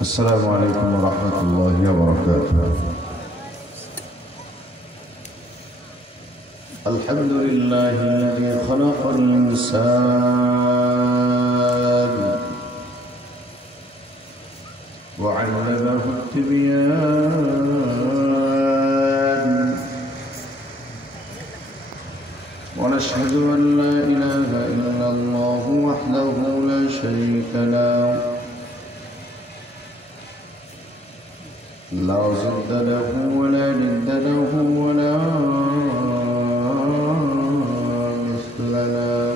السلام عليكم ورحمة الله وبركاته. الحمد لله الذي خلق الإنسان وعلمه التبيان، ونشهد أن لا إله إلا الله وحده لا شريك له، لا ضد له ولا ند له ولا مثل له،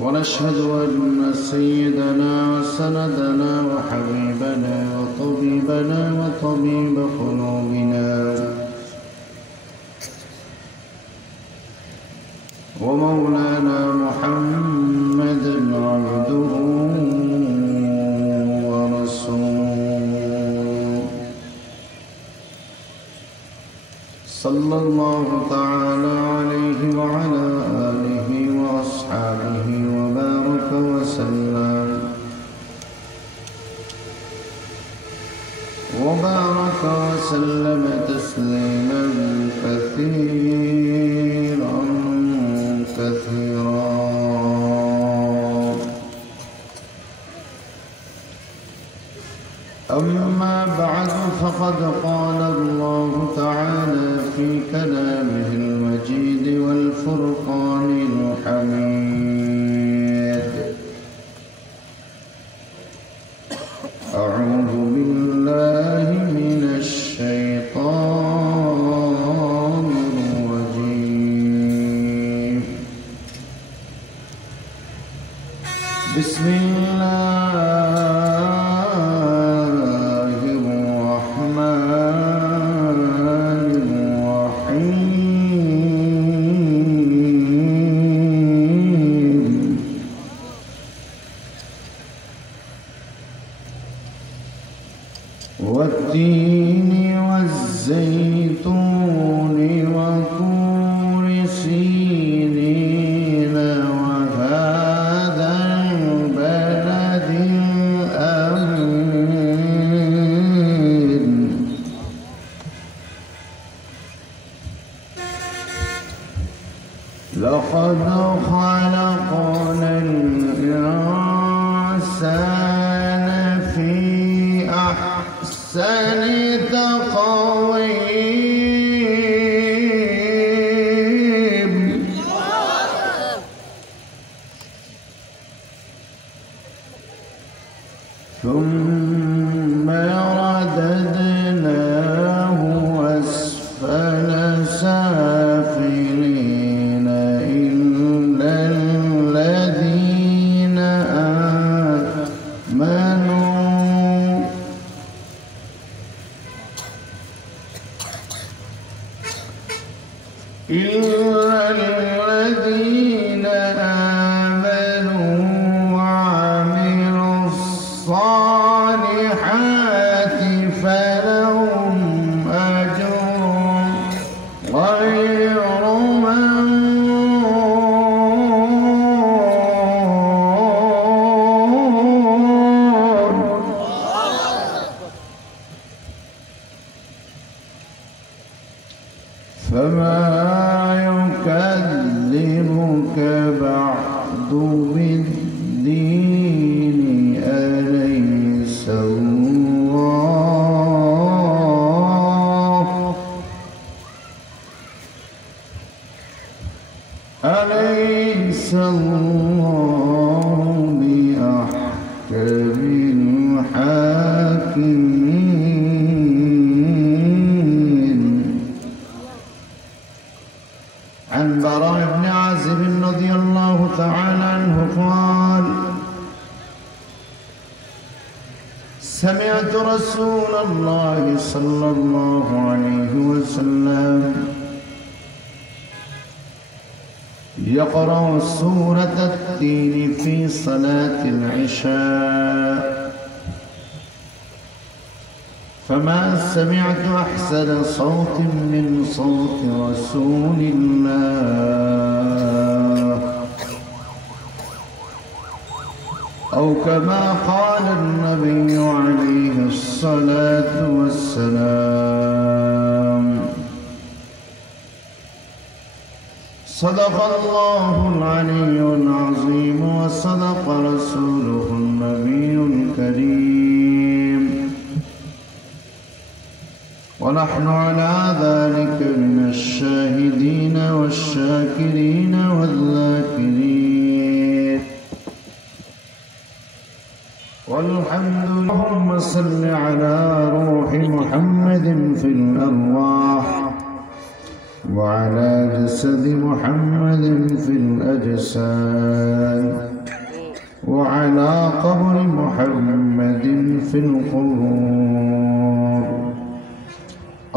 ونشهد أن سيدنا وسندنا وحبيبنا وطبيبنا وطبيب قلوبنا ومولانا محمد عبده ورسوله، صلى الله تعالى عليه وعلى آله وأصحابه وبارك وسلم تسليما كثيرا كثيرا. أما بعد، فقد قال الله تعالى في كلامه المجيد والفرقان الحميد: أعوذ بالله من الشيطان الرجيم. بسم الله الرحمن الرحيم. والتين والزيتون وطور سينين وهذا البلد الأمين. لقد خلقنا الإنسان في أحسن تقويم. ثم رددناه أسفل سافلين إلا الذين آمنوا وعملوا الصالحات فلهم أجر غير ممنون. فما يكذبك بعد بالدين؟ أليس الله بأحكم الحاكمين. عن براء بن عازب رضي الله تعالى عنه قال: سمعت رسول الله صلى الله عليه وسلم يقرأ سورة التين في صلاة العشاء، فما سمعت أحسن صوت من صوت رسول الله أو كما قال النبي عليه الصلاة والسلام صدق الله العلي العظيم وصدق رسوله النبي الكريم ونحن على ذلك من الشاهدين والشاكرين والذاكرين والحمد لله. اللهم صل على روح محمد في الأرواح وعلى جسد محمد في الأجساد وعلى قبر محمد في القبور.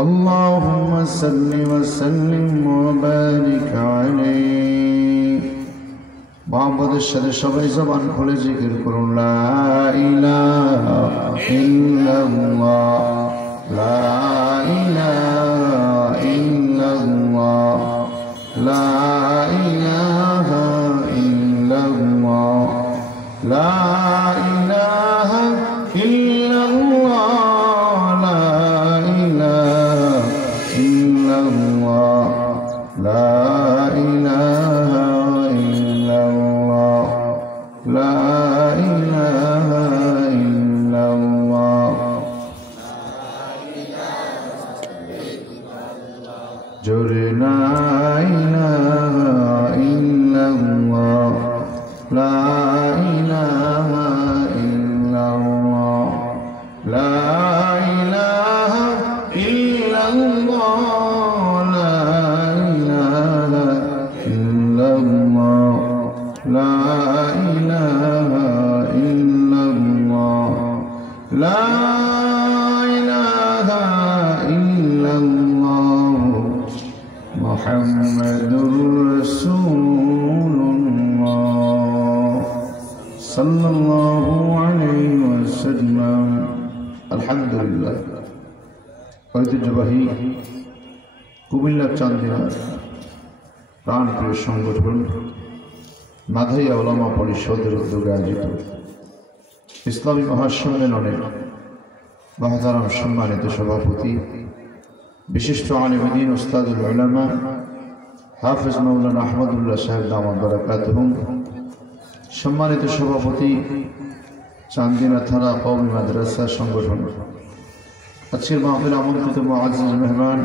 اللهم صل وسلم وبارك عليه. محمد الشهد সবাই জবান খুলে জিকির করুন লা ইলাহা ইল্লাল্লাহ লা ইলাহা ইল্লাল্লাহ লা ইলাহা ইল্লাল্লাহ লা ইলাহা ইল্লাল্লাহ লা ইলাহা ইল্লাল্লাহ লা ইলাহা ইল্লাল্লাহ জোরে লা ইলাহা ইল্লাল্লাহ লা ইলাহা ইল্লাল্লাহ লা ইলাহা ইল্লাল্লাহ লা ইলাহা ইল্লাল্লাহ লা ইলাহা ইল্লাল্লাহ লা ইলাহা ইল্লাল্লাহ মুহাম্মাদুর রাসূলুল্লাহ সাল্লাল্লাহু আলাইহি ওয়াসাল্লাম। আলহামদুলিল্লাহ। ঐতিহ্যবাহী কুমিল্লার চান্দিনা প্রাণপ্রিয় সংগঠন মাধাইয়া উলামা পরিষদের উদ্যোগে আয়োজিত ইসলামী মহাসম্মেলনের মহতারাম সম্মানিত সভাপতি বিশিষ্ট আলিম দ্বীন উস্তাদুল উলামা হাফেজ মাওলানা আহমদুল্লাহ সাহেব দামাত বারাকাতুহুম, সম্মানিত সভাপতি চান্দিনা থানা কওমি মাদ্রাসা সংগঠন, আজকের মাহফিল আমন্ত্রিত মুআজ্জিজ মেহমান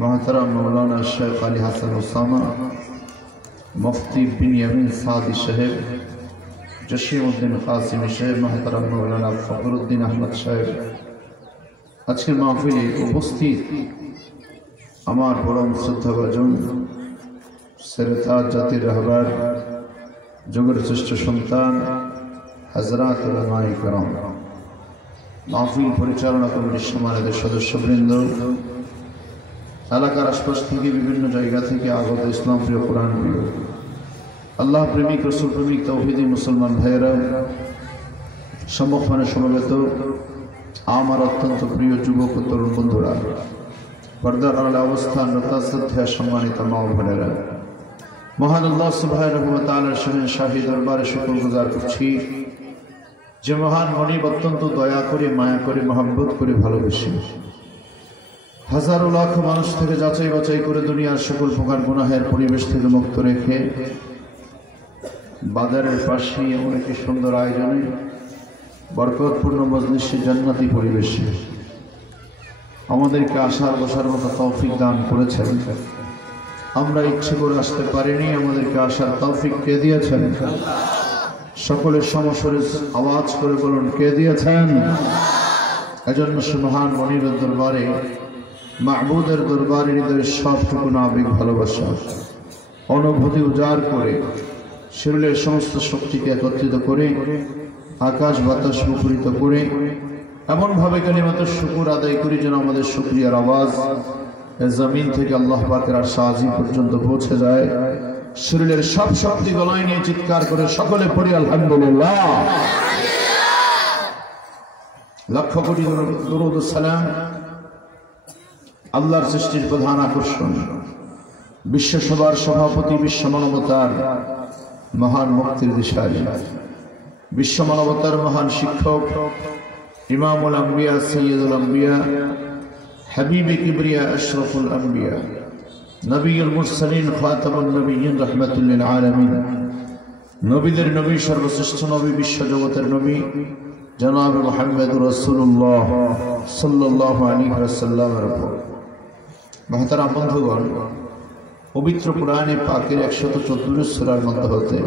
মহতারাম মাওলানা শেখ আলী হাসান ওসামা, মুফতি বিনিয়ামিন সাদি সাহেব, জসিমউদ্দিন কাসিমি সাহেব, মহতারাম মাওলানা ফখরুদ্দিন আহমদ সাহেব, আজকের মাহফিলে উপস্থিত আমার পরম শ্রদ্ধাভাজন সেরেতাজ জাতির রাহবার যুগের শ্রেষ্ঠ সন্তান হযরত উলামায়ে কেরাম, মাহফিল পরিচালনা কমিটির সম্মানিত সদস্যবৃন্দ, এলাকার আশপাশ থেকে বিভিন্ন জায়গা থেকে আগত ইসলাম প্রিয় কোরআন প্রিয় আল্লাহ প্রেমিক রসুল প্রেমিক তৌহিদি মুসলমান ভাইয়েরা, সম্মুখে সমবেত আমার অত্যন্ত প্রিয় যুবক ও তরুণ বন্ধুরা, পর্দার আড়ালে অবস্থান শ্রদ্ধা সম্মানিত মা ও বোনেরা, মহান আল্লাহ সুবহানাহু ওয়া তাআলার শাহী দরবারে শুকরগুজার করছি যে মহান মনিব অত্যন্ত দয়া করে মায়া করে মহব্বত করে ভালোবেসে হাজারো লাখ মানুষ থেকে যাচাই বাছাই করে দুনিয়ার সকল প্রকার গুনাহের পরিবেশ থেকে মুক্ত রেখে বাজারের পাশে এমন একটি সুন্দর আয়োজনে বরকতপূর্ণ মজলিসে জান্নাতি পরিবেশে আমাদেরকে আসার বসার মতো তৌফিক দান করেছেন। আমরা ইচ্ছে করে আসতে পারিনি, আমাদেরকে আসার তৌফিক কে দিয়েছেন? সকলের সমস্বরে আওয়াজ করে বলুন, কে দিয়েছেন? এজন্য সে মহান মনিবের দরবারে মাহবুদের দরবারে হৃদয়ের সবটুকু আবেগ ভালোবাসা অনুভূতি উজাড় করে শরীরের সমস্ত শক্তিকে একত্রিত করে আকাশ বাতাস মুখরিত করে এমনভাবে কালিমাত শুকর আদায় করি যেন আমাদের শুকরিয়ার আওয়াজ জমিন থেকে আল্লাহ পাকের আরশ আজিম পর্যন্ত পৌঁছে যায়। শরীরের সব শক্তি গলায় নিয়ে চিৎকার করে সকলে পড়ি আলহামদুলিল্লাহ। লক্ষ কোটি দরুদ ও সালাম আল্লাহর সৃষ্টির প্রধান আকর্ষণ, বিশ্বসভার সভাপতি, বিশ্ব মানবতার মহান মুক্তির দিশারি বিশ্ব মানবতার মহান শিক্ষক ইমামুল আম্বিয়া সৈয়দুল আম্বিয়া হাবিবে কিবরিয়া আশরাফুল আম্বিয়া নবিয়ুল মুরসালিন খাতামুন নবিয়্যিন রাহমাতুল লিল আলামিন নবীদের নবী সর্বশ্রেষ্ঠ নবী বিশ্ব জগতের নবী জনাব মুহাম্মদুর রাসূলুল্লাহ সাল্লাল্লাহু আলাইহি ওয়াসাল্লামের উপর। মহতারাম বন্ধুগণ, পবিত্র কোরআনে পাকের 114 সূরার মধ্যে হতে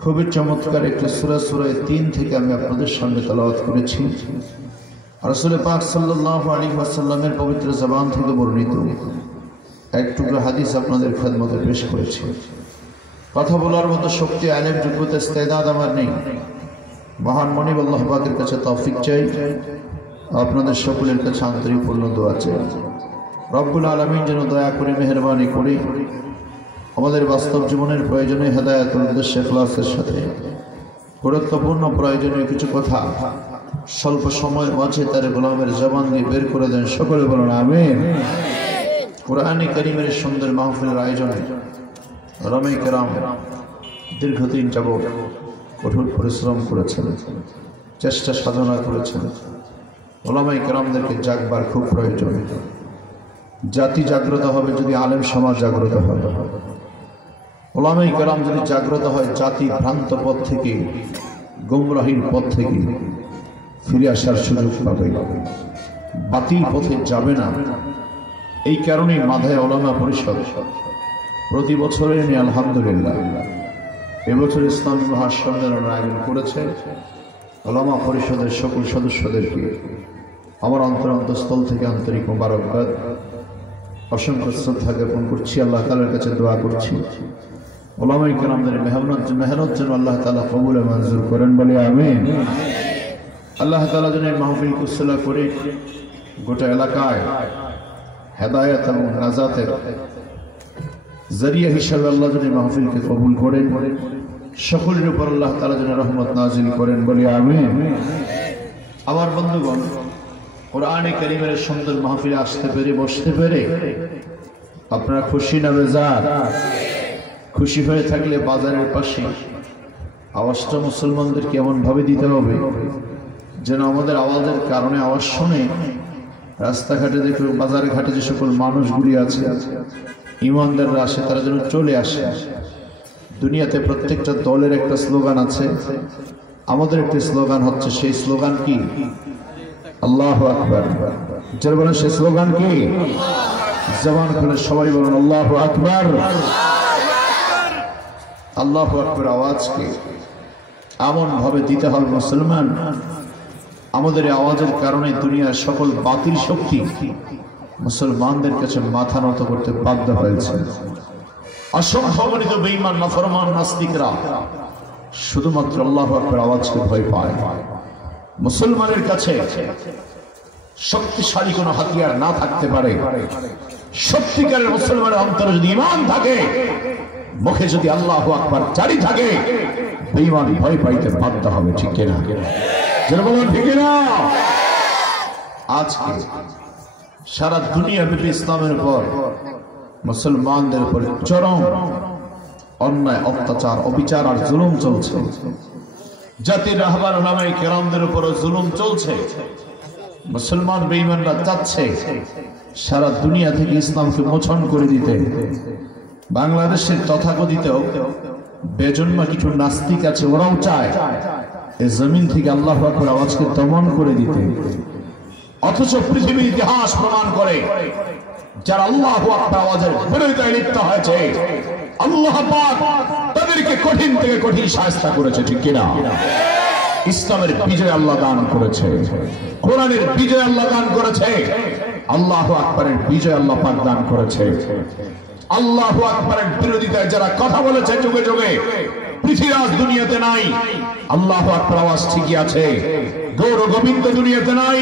খুবই চমৎকার একটি সূরা সূরা 3 থেকে আমি আপনাদের সামনে তেলাওয়াত করেছি। রাসূল পাক সাল্লাল্লাহু আলাইহি ওয়াসাল্লামের পবিত্র জবান থেকে বর্ণিত এক টুকরো হাদিস আপনাদের খেদমতে পেশ করেছি। কথা বলার মতো শক্তি, আলেম, যোগ্যতা, ইস্তেদাদ আমার নেই। মহান মনিব আল্লাহ পাকের কাছে তৌফিক চাই, আপনাদের সকলের কাছে আন্তরিক পূর্ণ দোয়া চাই। রব্বুল আলামিন যেন দয়া করে মেহেরবানি করে আমাদের বাস্তব জীবনের প্রয়োজনে হেদায়েতের উদ্দেশ্যে ইখলাসের সাথে গুরুত্বপূর্ণ প্রয়োজনীয় কিছু কথা স্বল্প সময়ের মাঝে তার গোলামের জবান দিয়ে বের করে দেন। সকলে বলুন আমিন। কোরআনে কারীমের সুন্দর মাহফিলের আয়োজনে উলামায়ে কেরাম দীর্ঘদিন যাবৎ কঠোর পরিশ্রম করেছেন, চেষ্টা সাধনা করেছেন। উলামায়ে কেরামদেরকে জাগবার খুব প্রয়োজন। জাতি জাগ্রত হবে যদি আলেম সমাজ জাগ্রত হবে। উলামায়ে কেরাম যদি জাগ্রত হয়, জাতি ভ্রান্ত পথ থেকে, গুমরাহির পথ থেকে ফিরে আসার সুযোগ পাবে, বাতিল পথে যাবে না। এই কারণেই মাধায় উলামা পরিষদ প্রতি বছরে নিয়ে আলহামদুলিল্লাহ এবছর ইসলামী মহাসম্মেলনের আয়োজন করেছে। উলামা পরিষদের সকল সদস্যদেরকে আমার অন্তরস্থল থেকে আন্তরিক মোবারকবাদ, অসংখ্য শ্রদ্ধা জ্ঞাপন করছি। আল্লাহ তাআলার কাছে দোয়া করছি উলামায়ে কেরামদের মেহনত যেন আল্লাহ তাআলা কবুল ও মঞ্জুর করেন, বলে আমিন। আল্লাহ তাআলা যেন এই মাহফিলকে উসিলা করে গোটা এলাকায় হেদায়েত এবং নাজাতের জরিয়া হিসেবে আল্লাহ যেন এই মাহফিলকে কবুল করেন, সকলের উপর আল্লাহ তাআলা যেন রহমত নাজিল করেন, বলে আমিন। আমার বন্ধুগণ, কোরআনে কারীমের সুন্দর মাহফিলে আসতে পেরে, বসতে পেরে আপনারা খুশি না বেজার? খুশি হয়ে থাকলে বাজারের পাশে আওয়াজটা মুসলমানদেরকে এমন ভাবে দিতে হবে যেন আমাদের আওয়াজের কারণে আওয়াজ শুনে রাস্তাঘাটে দেখে বাজারে ঘাটে যে সকল মানুষগুলি আছে, ইমানদাররা আসে, তারা যেন চলে আসে। দুনিয়াতে প্রত্যেকটা দলের একটা স্লোগান আছে, আমাদের একটা স্লোগান হচ্ছে, সেই স্লোগান কি? আল্লাহু আকবার। যারা বলেন সেই স্লোগান কি? জবান খুলে সবাই বলেন আল্লাহু আকবার। আল্লাহু আকবার আওয়াজকে এমন ভাবে দিতে হবে মুসলমান, আমাদের আওয়াজের কারণে দুনিয়ার সকল বাতিল শক্তি মুসলমানদের কাছে মাথা নত করতে বাধ্য হয়েছে। অসংখ্য বেঈমান, নাফরমান, নাস্তিকরা শুধুমাত্র আল্লাহু আকবার আওয়াজকে ভয় পায়। মুসলমানের কাছে শক্তিশালী কোনো হাতিয়ার না থাকতে পারে, সত্যিকারের মুসলমানের অন্তরে যদি ঈমান থাকে, মুখে যদি আল্লাহু আকবার জারি থাকে, বেঈমান ভয় পাইতে বাধ্য হবে। ঠিক কিনা? যারা বলেন ঠিক কিনা? আজকে সারা দুনিয়া ব্যাপী ইসলামের উপর, মুসলমানদের উপর চরম অন্যায়, অত্যাচার, অবিচার আর জুলুম চলছে। জাতির রাহবার উলামায়ে কেরামদের উপর জুলুম চলছে। মুসলমান বেঈমানরা চাচ্ছে সারা দুনিয়া থেকে ইসলামকে মোচন করে দিতে। বাংলাদেশের তথাকথিত বেজন্মা কিছু নাস্তিক আছে, ওরাও চায় এই জমিন থেকে আল্লাহু আকবার আওয়াজকে দমন করে দিতে। অথচ পৃথিবীর ইতিহাস প্রমাণ করে, যারা আল্লাহু আকবার আওয়াজের বিরোধিতায় লিপ্ত হয়েছে, আল্লাহ পাক তাদেরকে কঠিন থেকে কঠিন শাস্তি করেছে। ঠিক কিনা? ইসলামের বিজয় আল্লাহ দান করেছে, কোরআনের বিজয় আল্লাহ দান করেছে, আল্লাহু আকবারের বিজয় আল্লাহ পাক দান করেছে। আল্লাহু আকবারের বিরোধিতায় যারা কথা বলেছে যুগে যুগে, পৃথিবীরাজ দুনিয়াতে নাই, আল্লাহু আকবার আওয়াজ ঠিকই আছে। গৌর গোবিন্দ দুনিয়াতে নাই,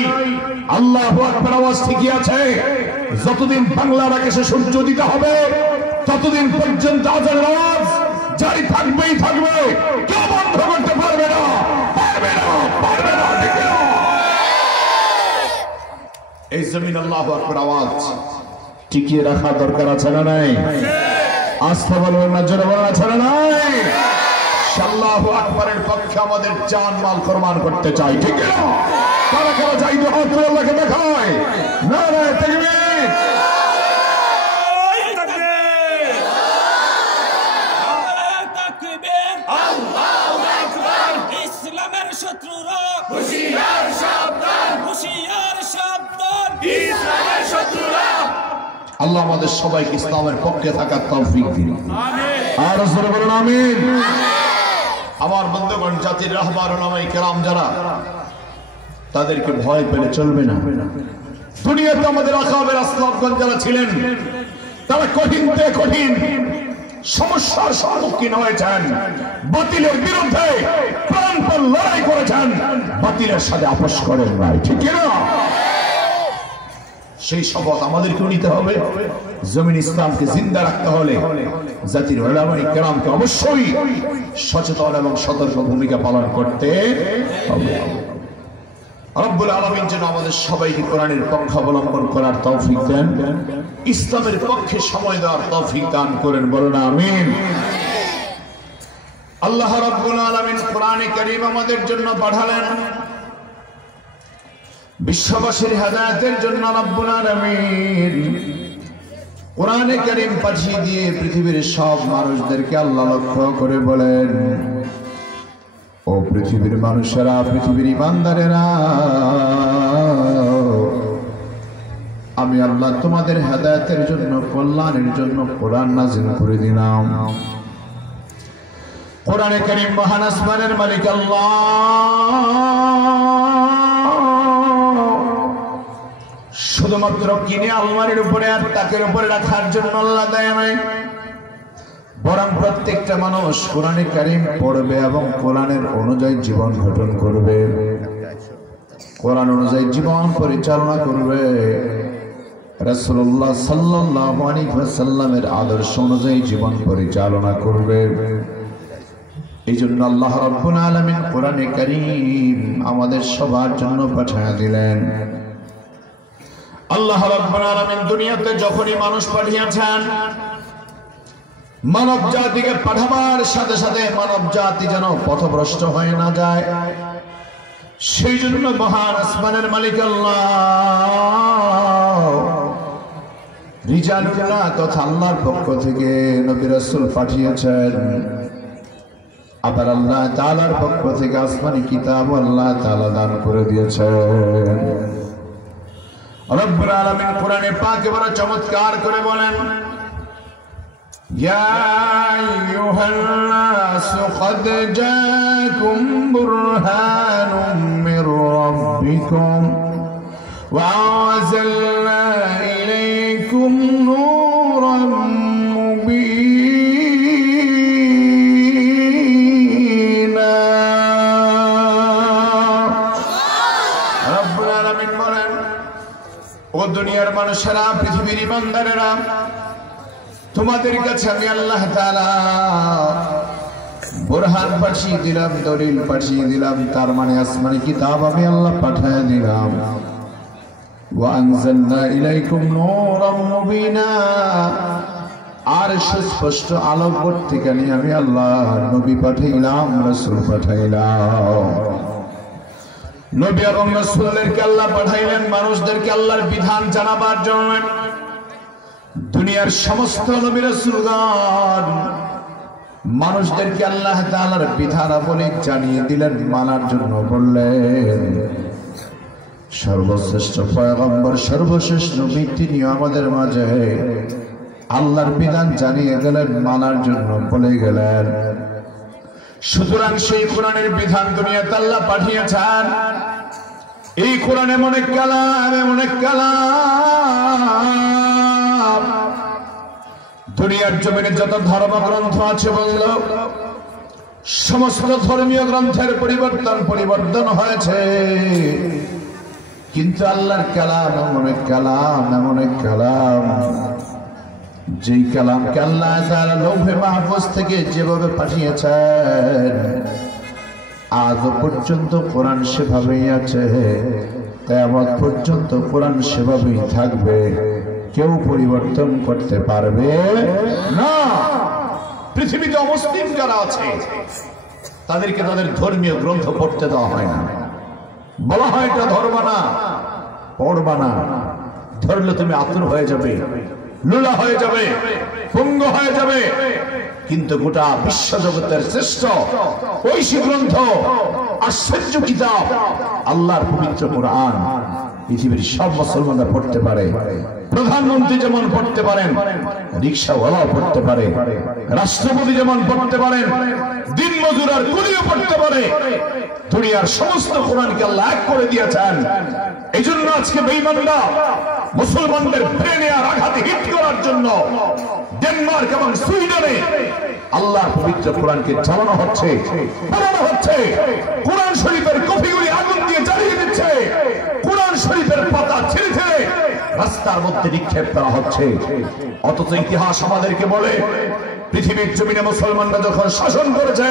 আল্লাহু আকবার আওয়াজ ঠিকই আছে। যতদিন বাংলার আকাশে সূর্য উদিত হবে, ততদিন পর্যন্ত আজানের আওয়াজ জারি থাকবেই থাকবে, কেউ বন্ধ করতে পারবে না, পারবে না, পারবে না। এই জমিন আল্লাহু আকবার আওয়াজ টিকিয়ে রাখা দরকার আছে না নাই? আস্থা বলবেন না, জোরে বলা আছে না নাই? আল্লাহু আকবারের পক্ষে আমাদের জান মাল কুরবান করতে চাই, ঠিক না? কারা কারা চাই হাত তুলে আল্লাহকে দেখায় নারায়ে তাকবীর। আল্লাহু আকবার। ইসলামের শত্রুরা হুঁশিয়ার সাবধান, হুঁশিয়ার সাবধান, ইসলামের শত্রুরা। আল্লাহ আমাদের সবাইকে ইসলামের পক্ষে থাকার তৌফিক দিন, আমিন। আর জোরে বলুন আমিন। আমার বন্ধুগণ, জাতির রাহবার ওলামায়ে কেরাম যারা, তাদেরকে ভয় পেলে চলবে না। দুনিয়াতে আমাদের আকাবের আসলাফগণ যারা ছিলেন, তারা কঠিনতে কঠিন সমস্যার সম্মুখীন হয়েছেন, বাতিলের বিরুদ্ধে প্রাণপণ লড়াই করেছেন, বাতিলের সাথে আপোষ করেন নাই, ঠিক না? সেই শপথ আমাদেরকেও নিতে হবে। জমিন ইসলামকে জিন্দা রাখতে হলে জাতির উলামায়ে কেরামকে অবশ্যই সচেতন এবং সতর্ক ভূমিকা পালন করতে হবে। রব্বুল আলামিন যেন আমাদের সবাইকে কোরআনের পক্ষ অবলম্বন করার তৌফিক দেন, ইসলামের পক্ষে সময় দেওয়ার তৌফিক দান করেন, বলুন আমিন। আল্লাহ রব্বুল আলামিন কোরআনে কারীম আমাদের জন্য পাঠালেন বিশ্ববাসীর হেদায়েতের জন্য। রব্বুল আলামিন কোরআনে কারীম পাঠিয়ে দিয়ে পৃথিবীর সব মানুষদেরকে আল্লাহ লক্ষ্য করে বলেন, ও পৃথিবীর মানুষেরা, পৃথিবীর ইমানদারেরা, আমি আল্লাহ তোমাদের হেদায়েতের জন্য, কল্যাণের জন্য কোরআন নাযিল করে দিলাম। কোরআনে কারীম মহান আসমানের মালিক আল্লাহ শুধুমাত্র কিনে আলমারির উপরে আর তাকের উপরে রাখার জন্য আল্লাহ দেয় নাই, বরং প্রত্যেকটা মানুষ কোরআনে কারীম পড়বে এবং কোরআনের অনুযায়ী জীবন গঠন করবে, কোরআন অনুযায়ী জীবন পরিচালনা করবে, রাসূলুল্লাহ সাল্লাল্লাহু আলাইহি ওয়াসাল্লামের আদর্শ অনুযায়ী জীবন পরিচালনা করবে। এই জন্য আল্লাহ রাব্বুল আলামিন কোরআনে কারীম আমাদের সবার জন্য পাঠিয়ে দিলেন। আল্লাহ রাব্বুল আলামিন দুনিয়াতে যখনই মানুষ পাঠিয়েছেন, মানব জাতিকে পাঠাবার সাথে সাথে মানব জাতি যেন পথভ্রষ্ট হয়ে না যায়, সেই জন্য মহান আসমানের মালিক আল্লাহ রিজালুল্লাহ তথা আল্লাহর পক্ষ থেকে নবী রাসূল পাঠিয়েছেন। আবার আল্লাহ তাআলার পক্ষ থেকে আসমানি কিতাব আল্লাহ তাআলা দান করে দিয়েছেন। রব্বুল আলামিন কোরআনে পাকে বড় চমৎকার করে বলেন, ইয়া আইয়ুহান-নাস ক্বাদ জাআকুম বুরহানুম মির রাব্বিকুম ওয়া আনজালনা ইলাইকুম নূরাম মুবিনা। রব্বুল আলামিন বলেন, ও দুনিয়ার মানুষেরা, পৃথিবীর ইমানদারেরা, তোমাদের কাছে আমি আল্লাহ তাআলা বুরহান পাঠিয়ে দিলাম, দলিল পাঠিয়ে দিলাম, তার মানে আসমানি কিতাব আমি আল্লাহ পাঠিয়ে দিলাম। ওয়া আনজালনা ইলাইকুম নূরাম মুবিনা, আর সুস্পষ্ট আলোকবর্তিকানি আমি আল্লাহ নবী পাঠাইলাম, রাসূল পাঠাইলাম। নবী এবং রাসূলদেরকে আল্লাহ পাঠাইলেন মানুষদেরকে আল্লাহর বিধান জানাবার জন্য। দুনিয়ার সমস্ত নবী রাসূলগণ মানুষদেরকে আল্লাহ তাআলার বিধানাবলী জানিয়ে দিলেন, মানার জন্য বললেন। সর্বশ্রেষ্ঠ পয়গম্বর, সর্বশেষ নবী, তিনি আমাদের মাঝে আল্লাহর বিধান জানিয়ে গেলেন, মানার জন্য বলে গেলেন। সুতরাং সেই কোরআনের বিধান দুনিয়াতে আল্লাহ পাঠিয়েছেন। এই কোরআন এমন এক কালাম, এমন এক কালাম, দুনিয়ার জমিনে যত ধর্মগ্রন্থ আছে বলল, সমস্ত ধর্মীয় গ্রন্থের পরিবর্তন হয়েছে, কিন্তু আল্লাহর কালাম এমন এক কালাম, এমন এক কালাম, যেই কালামকে আল্লাহ তাআলা লৌহে মাহফুজ থেকে যেভাবে পাঠিয়েছেন, আজও পর্যন্ত কোরআন সেভাবেই আছে, কিয়ামত পর্যন্ত কোরআন সেভাবেই থাকবে, কেউ পরিবর্তন করতে পারবে না। পৃথিবীতে অমুসলিম যারা আছে তাদেরকে তাদের ধর্মীয় গ্রন্থ পড়তে দেওয়া হয় না। বলা হয় এটা ধরবা না, পড়বা না, ধরলে তুমি আতুর হয়ে যাবে, লুলা হয়ে যাবে, পঙ্গু হয়ে যাবে। কিন্তু গোটা বিশ্ব জগতের শ্রেষ্ঠ ঐশী গ্রন্থ, আশ্চর্য কিতাব আল্লাহর পবিত্র কোরআন পৃথিবীর সব মুসলমানরা পড়তে পারে। প্রধানমন্ত্রী যেমন পড়তে পারেন, রিক্সাওয়ালাও পড়তে পারে, রাষ্ট্রপতি যেমন পড়তে পারেন, দিন মজুর আর কুলিও পড়তে পারে। দুনিয়ার সমস্ত কোরআনকে আল্লাহ এক করে দিয়েছেন। এই জন্য আজকে বেঈমানরা মুসলমানদের ব্রেনে আর আঘাতে হিট করার জন্য ডেনমার্ক এবং সুইডেনে আল্লাহর পবিত্র কোরআনকে চালানো হচ্ছে, পড়ানো হচ্ছে। কোরআন শরীফের কপিগুলি আগুন দিয়ে জ্বালিয়ে দিচ্ছে, কোরআন শরীফের পাতা ছিঁড়ে ছিঁড়ে রাস্তার মধ্যে নিক্ষেপ করা হচ্ছে। অথচ ইতিহাস আমাদেরকে বলে পৃথিবীর জমিনে মুসলমানরা যখন শাসন করেছে,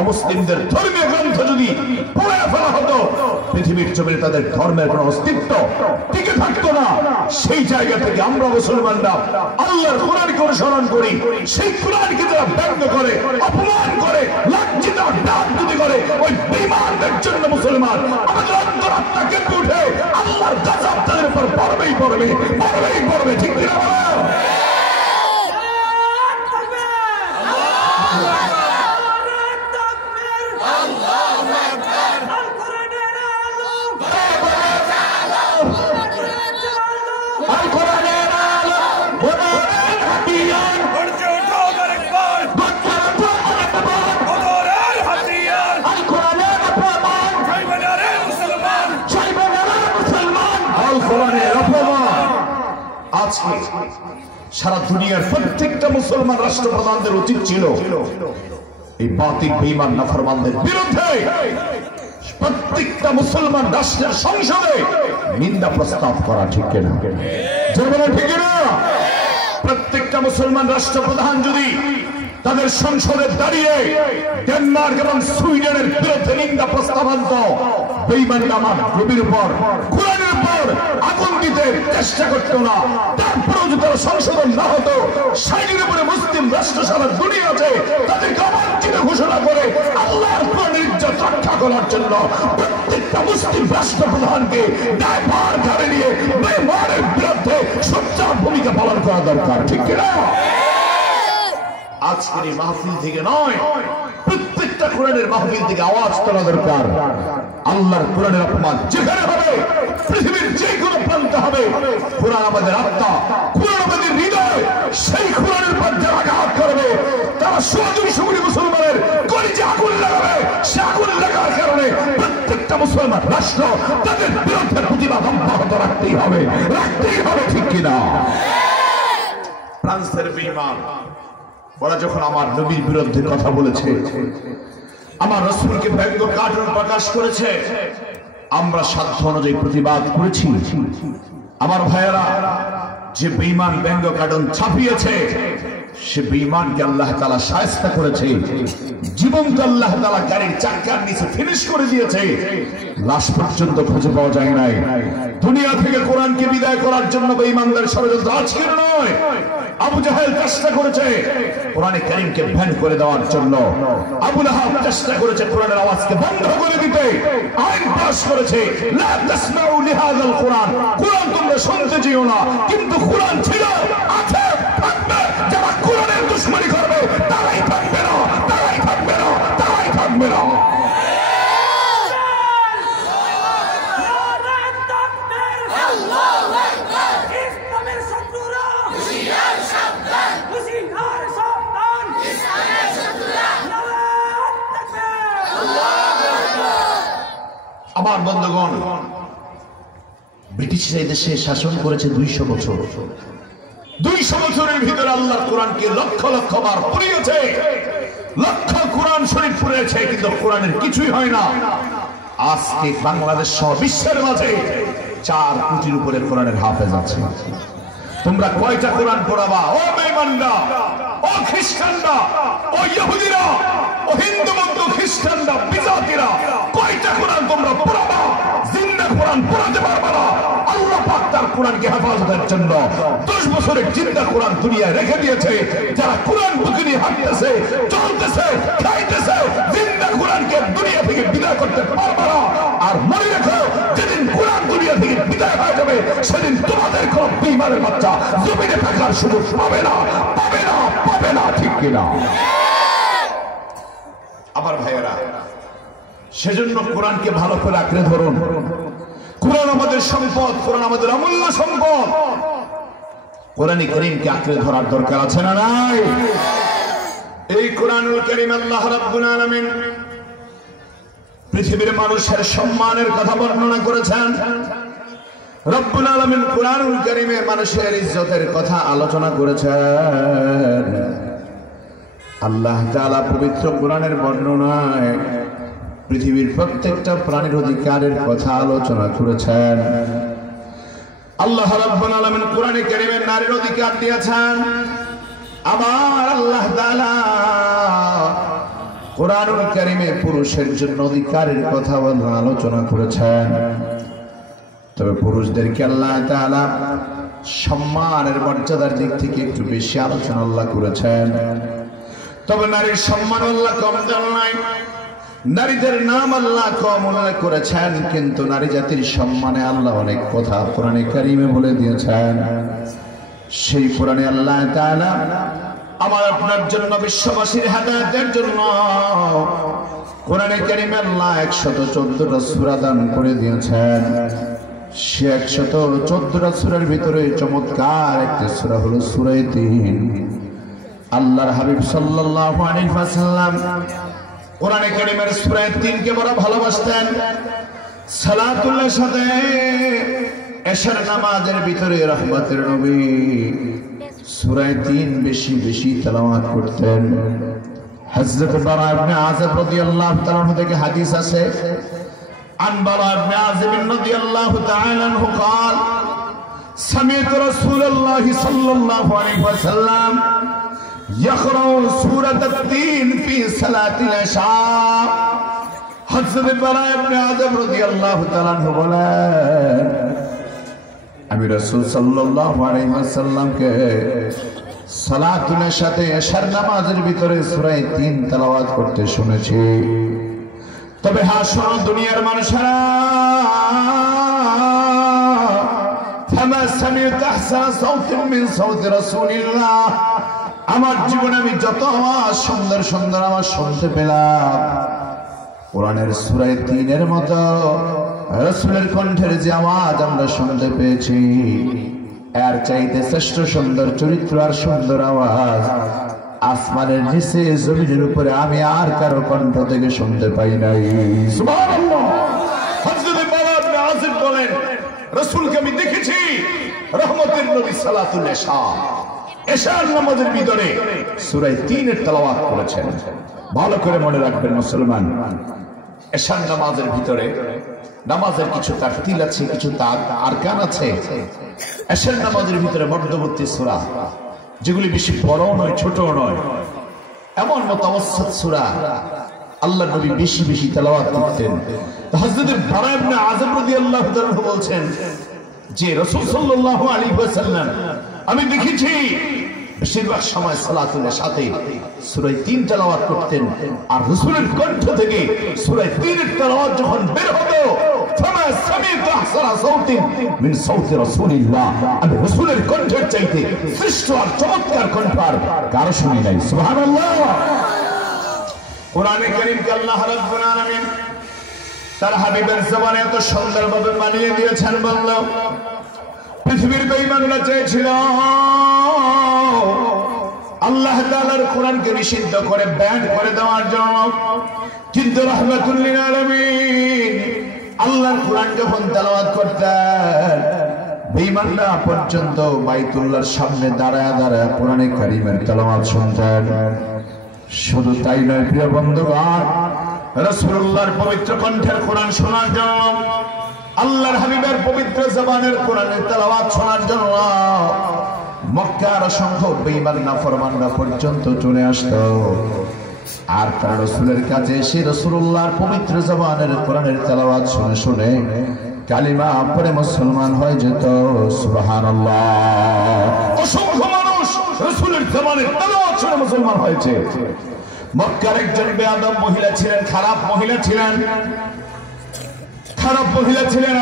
অমুসলিমদের ধর্মীয় গ্রন্থ যদি পড়ে ফেলা হতো, পৃথিবীর জমিনে তাদের ধর্মের কোন অস্তিত্ব টিকে থাকতো না। সেই জায়গা থেকে আমরা মুসলমানরা আল্লাহর কোরআনকে অনুসরণ করি। সেই কোরআনকে যারা ব্যঙ্গ করে, অপমান করে, লাঞ্ছিত ডাকতুতি করে, ওই বেঈমানদের জন্য মুসলমান আমাদের অন্তরাত্মা কেঁপে উঠে। আল্লাহর গজব তাদের উপর পড়বেই পড়বে, পড়বেই পড়বে। ঠিক কিনা বলেন? সারা দুনিয়ার প্রত্যেকটা মুসলমান রাষ্ট্রপ্রধানদের উচিত ছিল এই বাতিল বেঈমান নাফরমানদের বিরুদ্ধে প্রত্যেকটা মুসলমান রাষ্ট্রের সংসদে নিন্দা প্রস্তাব করা। ঠিক কিনা? ঠিক কিনা? প্রত্যেকটা মুসলমান রাষ্ট্রপ্রধান যদি তাদের সংসদে দাঁড়িয়ে ডেনমার্ক এবং সুইডেনের বিরুদ্ধে নিন্দা প্রস্তাব আনত, বেঈমানরা আমার নবীর উপর, কোরআনের উপর আগুন দিতে চেষ্টা করত না, তারপরেও যদি তারা সংশোধন না হতো, সাইডের উপরে মুসলিম রাষ্ট্র সারা দুনিয়া আছে তাদেরকে অবাঞ্ছিত ঘোষণা করে আল্লাহর কোরআনের ইজ্জত রক্ষা করার জন্য প্রত্যেকটা মুসলিম রাষ্ট্রপ্রধানকে দায়ভার ঘাড়ে নিয়ে বেঈমানের বিরুদ্ধে সোচ্চার ভূমিকা পালন করা দরকার। ঠিক কিনা? আজকের এই মাহফিল থেকে নয়, প্রত্যেকটা কোরআনের মাহফিল থেকে আওয়াজ তোলা দরকার। আল্লাহর কোরআনের অপমান যেখানে হবে, পৃথিবীর যে কোনো প্রান্তে হবে, কোরআন আমাদের আত্মা, কোরআন আমাদের হৃদয়। সেই কোরআনের উপর যারা আঘাত করবে তারা সুযোগ মুসলমানের কলিজে আগুন লাগাবে। সে আগুন লাগার কারণে প্রত্যেকটা মুসলমান রাষ্ট্র তাদের বিরুদ্ধে প্রতিবাদ অব্যাহত রাখতেই হবে, রাখতেই হবে। ঠিক কিনা? ফ্রান্সের বেঈমান ওরা যখন আমার নবীর বিরুদ্ধে কথা বলেছে, আমার রাসূলকে ব্যঙ্গ কার্টুন প্রকাশ করেছে, আমরা সাধ্য অনুযায়ী প্রতিবাদ করেছি। আমার ভাইয়েরা, যে বেঈমান ব্যঙ্গ কার্টুন ছাপিয়েছে সে বেঈমানকে আল্লাহ তাআলা শায়েস্তা করেছে। জীবন্ত আল্লাহ তাআলা গাড়ির চাকার নিচে ফিনিশ করে দিয়েছে, লাশ পর্যন্ত খুঁজে পাওয়া যায় নাই। দুনিয়া থেকে কোরআনকে বিদায় করার জন্য বেঈমানদের ষড়যন্ত্র আজকে নয়, আবু জাহেল চেষ্টা করেছে কোরআনে কারীমকে ব্যান করে দেওয়ার জন্য। আবু লাহাব চেষ্টা করেছে কোরআনের আওয়াজকে বন্ধ করে দিতে, আইন পাস করেছে লা তাসমাউ লিহাযাল কোরআন, কোরআন তোমরা শুনতে যেও না। কিন্তু কোরআন ছিল, আছে, থাকবে। যারা কোরআনের দুশমনি করবে তারাই থাকবে না, তারাই থাকবে না, তারাই থাকবে না। আমার বন্ধুগণ, ব্রিটিশরা এই দেশে শাসন করেছে 200 বছর। 200 বছরের ভিতরে আল্লাহর কোরআনকে লক্ষ লক্ষ বার পড়িয়েছে, লক্ষ কোরআন শরীফ পড়েছে, কিন্তু কোরআনের কিছুই হয় না। আজকে বাংলাদেশ সহ বিশ্বের মাঝে 4 কোটির উপরে কোরআনের হাফেজ আছে। তোমরা কয়টা কোরআন পড়াবা? ও বেঈমানরা, ও খ্রিস্টানরা, ও ইহুদিরা, ও হিন্দু বৌদ্ধ খ্রিস্টানরা, বিজাতিরা, কয়টা কোরআন তোমরা পড়াবা? জিন্দা কোরআন পড়াতে পারবা না। আল্লাহ পাক তার কোরআনকে হেফাজতের জন্য 10 বছরের জিন্দা কোরআন দুনিয়ায় রেখে দিয়েছে। যারা কোরআন বুকে নিয়ে হাঁটতেছে, চলতেছে, খাইতেছে, জিন্দা কোরআনকে দুনিয়া থেকে বিদায় করতে পারবে না। আর মনে রেখো, যেদিন কোরআন দুনিয়া থেকে বিদায় হয়ে যাবে, সেদিন তোমাদের কোন বেঈমানের বাচ্চা জমিনে থাকার সুযোগ পাবে না, পাবে না, পাবে না। ঠিক কিনা? আবার ভাইয়েরা, সেজন্য কোরআনকে ভালো করে আঁকড়ে ধরুন। কোরআন আমাদের সম্পদ, কোরআন আমাদের অমূল্য সম্পদ। কোরআন কারীমকে আঁকড়ে ধরার দরকার আছে না নাই? এই কোরআনুল কারীম আল্লাহ রাব্বুল আলামিন পৃথিবীর মানুষের সম্মানের কথা বর্ণনা করেছেন। রব্বুল আলামিন কোরআনুল কারীমে মানুষের ইজ্জতের কথা আলোচনা করেছেন। আল্লাহ তাআলা পবিত্র কোরআনের বর্ণনায় পৃথিবীর প্রত্যেকটা প্রাণীর অধিকারের কথা আলোচনা করেছেন। আল্লাহ রাব্বুল আলামিন কোরআনে কারীমে নারীর অধিকার দিয়েছেন। আবার আল্লাহ তাআলা কোরআনুল কারীমে পুরুষের জন্য অধিকারের কথা আলোচনা করেছেন। তবে পুরুষদেরকে আল্লাহ তাআলা সম্মানের মর্যাদার দিক থেকে একটু বেশি আলোচনা আল্লাহ করেছেন। তবে নারীর সম্মান আল্লাহ কম দেন নাই। নারীদের নাম আল্লাহ কম উল্লেখ করেছেন, কিন্তু নারী জাতির সম্মানে আল্লাহ অনেক কথা কোরআনে কারীমে বলে দিয়েছেন। সেই কোরআনে আল্লাহ তাআলা আমার আপনার জন্য, বিশ্ববাসীর হেদায়েতের জন্য কোরআনে কারীমে আল্লাহ 114টা সূরা দান করে দিয়েছেন। সে 114টা সূরার ভিতরে চমৎকার একটা সূরা হলো সূরা 3। আল্লাহর হাবিব সাল্লাল্লাহু আলাইহি ওয়াসাল্লাম কোরআনে কারীমের সূরা 3 কে বড় ভালোবাসতেন। সালাতুল্লাহর সাথে এশার নামাজের ভিতরে রহমতের নবী সূরা 3 বেশি বেশি তেলাওয়াত করতেন। হযরত বারা ইবনে আযিব রাদিয়াল্লাহু তাআলা থেকে হাদিস আছে, আন বারা ইবনে আযিব রাদিয়াল্লাহু তাআলা আনহু قال سمعت رسول الله صلى الله عليه وسلم يقرأ سورة التين في صلاة العشاء। হযরত বারা ইবনে আযিব রাদিয়াল্লাহু তাআলা আনহু বলেন, আমি রাসূল সাল্লাল্লাহু আলাইহি ওয়াসাল্লামকে সালাতুল ইশাতে এশার নামাজের ভিতরে সূরা 3 তেলাওয়াত করতে শুনেছি। তবে হ্যাঁ, শোনো দুনিয়ার মানুষেরা, ফামা সামি'তু আহসানা সাওতিন মিন সাওতি রাসূলিল্লাহ। আমার জীবনে আমি যত আওয়াজ সুন্দর সুন্দর আওয়াজ শুনতে পেলাম, কোরআনের সূরা 3 এর মতো রাসূলের কণ্ঠের যে আওয়াজ আমরা শুনতে পেয়েছি, এর চাইতে শ্রেষ্ঠ সুন্দর চরিত্র আর সুন্দর আওয়াজ আসমানের নিচে জমিনের উপরে আমি আর কারো কণ্ঠ থেকে শুনতে পাই নাই। সুবহানাল্লাহ। হযরত বারা ইবনে আযিব বলেন, রাসূলকে আমি দেখেছি রহমতের নবী সালাতুল ইশা, এশার নামাজের ভিতরে সূরা 3 এর তেলাওয়াত করেছেন। ভালো করে মনে রাখবেন মুসলমান, এশার নামাজের ভিতরে নামাজের কিছু তারতিল আছে, কিছু তার আরকান আছে। এশার নামাজের ভিতরে মধ্যবর্তী সূরা, যেগুলি বেশি বড়ও নয় ছোটও নয়, এমন মুতাওয়াসসিত সূরা আল্লাহর নবী বেশি বেশি তেলাওয়াত করতেন। হযরত বারা ইবনে আযিব রাদিয়াল্লাহু তাআলা বলছেন যে রাসূল সাল্লাল্লাহু আলাইহি ওয়াসাল্লাম আমি দেখেছি বেশিরভাগ সময় সালাতুল ইশাতে সূরা 3 তেলাওয়াত করতেন। আর রাসূলের কণ্ঠ থেকে সূরা 3 এর তেলাওয়াত যখন বের হতো, ফামা সামি'তু আহসানা সাওতিন মিন সাওতি রাসূলিল্লাহ, আমি রাসূলের কণ্ঠের চাইতে শ্রেষ্ঠ আর চমৎকার কণ্ঠ আর কারো শুনি নাই। সুবহানাল্লাহ। কোরআনে কারীমকে আল্লাহ রাব্বুল আলামিন তার হাবিবের জবানে এত সুন্দরভাবে বানিয়ে দিয়েছেন, বলল পৃথিবীর বেঈমানরা চেয়েছিল আল্লাহ তাআলার কোরআনকে নিষিদ্ধ করে ব্যান করে দেওয়ার জন্য, কিন্তু রাহমাতুল লিল আলামিন আল্লাহর কোরআন যখন তেলাওয়াত করতেন, বেঈমানরা পর্যন্ত বাইতুল্লাহর সামনে দাঁড়ায় দাঁড়ায় কোরআনে কারীমের তেলাওয়াত শুনতেন। শুধু তাই নয় প্রিয় বন্ধুগণ, রাসূলুল্লাহর পবিত্র কণ্ঠের কোরআন শোনার জন্য, আল্লাহর হাবিবের পবিত্র জবানের কোরআনের তেলাওয়াত শোনার জন্য মক্কার অসংখ্য বেঈমান নাফরমানরা পর্যন্ত চলে আসতো। আর তারা রাসূলের কাছে এসে রাসূলুল্লাহর পবিত্র জবানের কোরআনের তেলাওয়াত শুনে শুনে কালিমা পড়ে মুসলমান হয়ে যেত। সুবহানাল্লাহ। অসংখ্য মানুষ রাসূলের জামানায় তেলাওয়াত শুনে মুসলমান হয়েছে। মক্কার একজন বেয়াদব মহিলা ছিলেন, খারাপ মহিলা ছিলেন,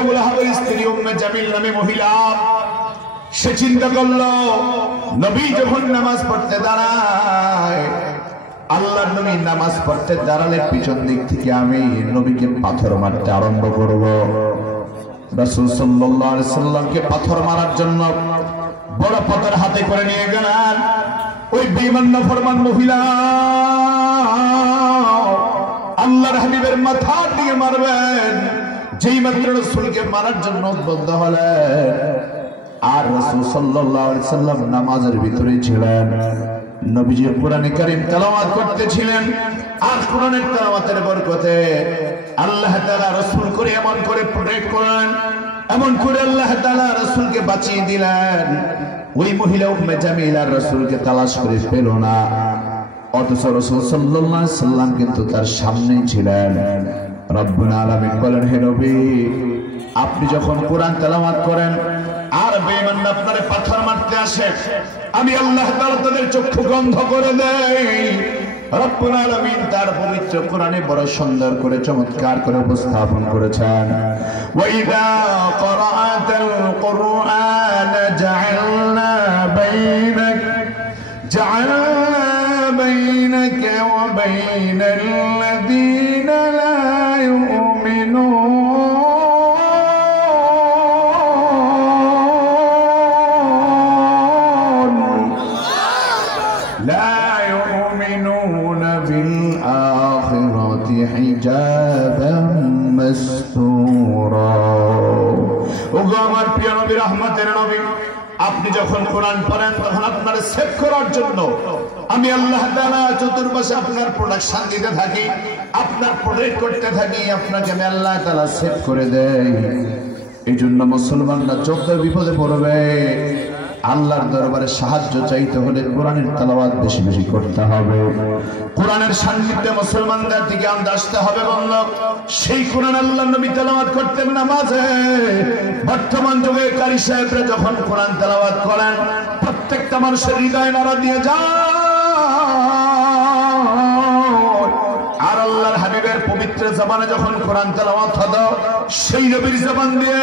আবু লাহাবের স্ত্রী উম্মে জামিল নামে মহিলা। সে চিন্তা করলো নবী যখন নামাজ পড়তে দাঁড়ায়, আল্লাহর নবী নামাজ পড়তে দাঁড়ালে পিছন দিক থেকে আমি নবীকে পাথর মারতে আরম্ভ করব। রাসূল সাল্লাল্লাহু আলাইহি সাল্লামকে পাথর মারার জন্য বড় পাথর হাতে করে নিয়ে গেলেন। ওই বেঈমান নাফরমান মহিলা আল্লাহর হাবিবের মাথা দিয়ে মারবেন, যেই মাত্র রাসূলকে মারার জন্য উদ্বুদ্ধ হলেন। আর রাসূল সাল্লাল্লাহু আলাইহি সাল্লাম নামাজের ভিতরে ছিলেন, নবীজি কোরআনে কারীম তেলাওয়াত করতেছিলেন। আর কোরআনের তেলাওয়াতের বরকতে আল্লাহ তাআলা রাসূল করে এমন করে প্রোটেক্ট করলেন, এমন করে আল্লাহ তাআলা রাসূলকে বাঁচিয়ে দিলেন। ওই মহিলা উম্মে জামিল আর রাসূলকে তালাশ করে পেল না, অথচ রাসূল সাল্লাল্লাহু আলাইহি সাল্লাম কিন্তু তার সামনেই ছিলেন। রব্বুল আলামিন বলেন, হে নবী, আপনি যখন কোরআন তেলাওয়াত করেন আর বেঈমান আপনারে পাথর মারতে আসে, আমি আল্লাহ তাআলা তাদের চক্ষু বন্ধ করে দেই। রব্বুল আলামিন তার পবিত্র কোরআনে বড় সুন্দর করে চমৎকার করে উপস্থাপন করেছেন। ওয়া ইযা ক্বারাআতাল কুরআন জাআলনা বাইনাকা ওয়া বাইনাল লাযীনা লা يؤمنون بالآخرة حجابا مستورا। ওগো আমার প্রিয় নবী, রহমতের নবী, আপনি যখন কোরআন পড়েন তখন আপনার সেভ করার জন্য আমি আল্লাহ তাআলা চতুর্পাশে আপনার প্রোটেকশন দিতে থাকি, আপনার প্রোটেক্ট করতে থাকি, আপনাকে আমি আল্লাহ তাআলা সেভ করে দেই। এই জন্য মুসলমানরা যত বিপদে পড়বে, আল্লাহর দরবারে সাহায্য চাইতে হলে কোরআনের তেলাওয়াত বেশি বেশি করতে হবে। কোরআনের সান্নিধ্যে মুসলমানদের দিকে আসতে হবে। বন্ধু, সেই কোরআন আল্লাহর নবী তেলাওয়াত করতেন নামাজে। বর্তমান যুগে কারি সাহেবরা যখন কোরআন তেলাওয়াত করেন, প্রত্যেকটা মানুষের হৃদয় নাড়া দিয়ে যায়। আর আল্লাহর হাবিবের পবিত্র জবানে যখন কোরআন তেলাওয়াত হতো, সেই নবীর জবান দিয়ে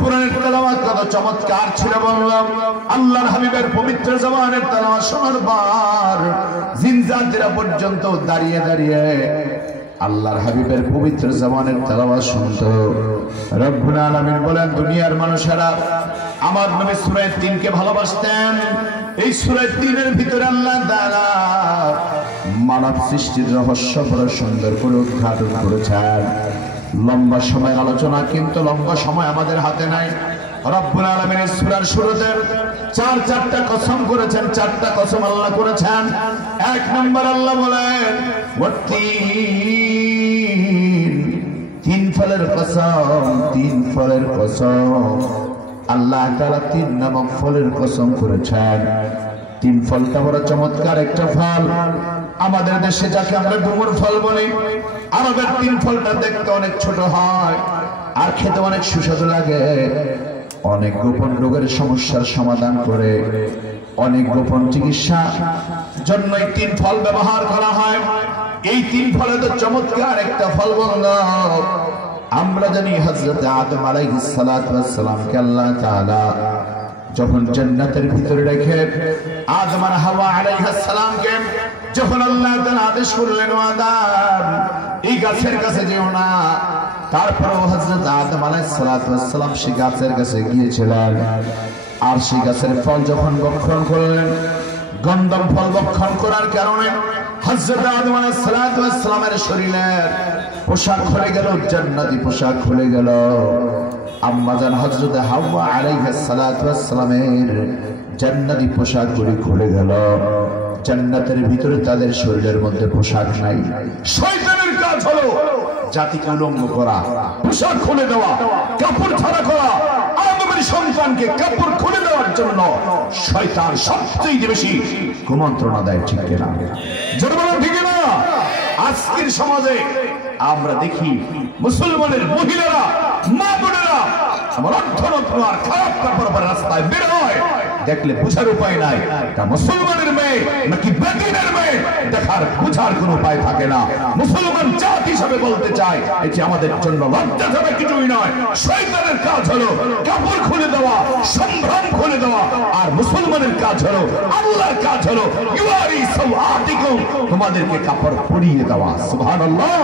কোরআনের তেলাওয়াত কত চমৎকার ছিল বললাম। আল্লাহর হাবিবের পবিত্র জবানের তেলাওয়াত শোনার পর জিনজাতিরা পর্যন্ত দাঁড়িয়ে দাঁড়িয়ে আল্লাহর হাবিবের পবিত্র জবানের তেলাওয়াত শুনতো। রব্বুল আলামিন বলেন, দুনিয়ার মানুষেরা আমার নবী সূরা ৩ কে ভালোবাসতেন। এই সূরা ৩ এর ভিতরে আল্লাহ তাআলা মানব সৃষ্টির রহস্য বড় সুন্দর করে উদ্ঘাটন করেছেন। লম্বা সময় আলোচনা, কিন্তু লম্বা সময় আমাদের হাতে নাই। রব্বুল আলামিন এই সূরার শুরুতে চারটা কসম করেছেন, চারটা কসম আল্লাহ করেছেন। এক নম্বর আল্লাহ বলেন তিন ফলের কসম, তিন ফলের কসম। আল্লাহ তাআলা ৩ নামক ফলের কসম করেছেন। ৩ ফলটা বড় চমৎকার একটা ফল। আমাদের দেশে যাকে আমরা ডুমুর ফল বলি, আরবের ৩ ফলটা দেখতে অনেক ছোট হয় আর খেতে অনেক সুস্বাদু লাগে। অনেক গোপন রোগের সমস্যার সমাধান করে, অনেক গোপন চিকিৎসা জন্য এই 3 ফল ব্যবহার করা হয়। এই 3 ফলে তো চমৎকার একটা ফল বন্ধ। আমরা জানি হযরত আদম আলাইহিস সালাতু ওয়াস সালামকে আল্লাহ তাআলা যখন জান্নাতের ভিতরে রেখে আদম আর হাওয়া আলাইহিস সালামকে যখন আল্লাহ তাআলা আদেশ করলেন, আদম এই গাছের কাছে যেও না, তারপরেও হযরত আদম আলাইহিস সালাতু ওয়াস সালাম সেই গাছের কাছে গিয়েছিলেন। আর সেই গাছের ফল যখন ভক্ষণ করলেন, গন্ধম ফল ভক্ষণ করার কারণে হযরত আদম আলাইহিস সালাতু ওয়াস সালামের শরীরের পোশাক খুলে গেল, জান্নাতি পোশাক খুলে গেল। আম্মা জান হযরত হাওয়া আলাইহিস সালাতু ওয়াস সালামের জান্নাতি পোশাক খুলে গেল। জান্নাতের ভিতরে তাদের শরীরের মধ্যে পোশাক নাই। শয়তানের কাজ হলো জাতিকে উলঙ্গ করা, পোশাক খুলে দেওয়া, কাপড় ছাড়া করা। আদমের সন্তানকে কাপড় খুলে দেওয়ার জন্য শয়তান সবচেয়ে বেশি কুমন্ত্রণা দেয়, ঠিক কিনা? জোরে বলো ঠিক না? আজকের সমাজে আমরা দেখি মুসলমানের মহিলারা মা বোনেরা, আমার অর্থনত্ন আর খারাপ কাপড় পরে রাস্তায় বের হয়, দেখলে বুঝার উপায় নাই তা মুসলমানের মেয়ে নাকি বেদিনের মেয়ে, দেখার বুঝার কোনো উপায় থাকে না। মুসলমান জাত হিসাবে বলতে চাই, এটি আমাদের জন্য লজ্জা ছাড়া কিছুই নয়। শয়তানের কাজ হলো কাপড় খুলে দেওয়া, সম্ভ্রম খুলে দেওয়া, আর মুসলমানের কাজ হলো, আল্লাহর কাজ হলো ইউয়ারি সাওআতিকুম, তোমাদেরকে কাপড় পরিয়ে দেওয়া। সুবহানাল্লাহ।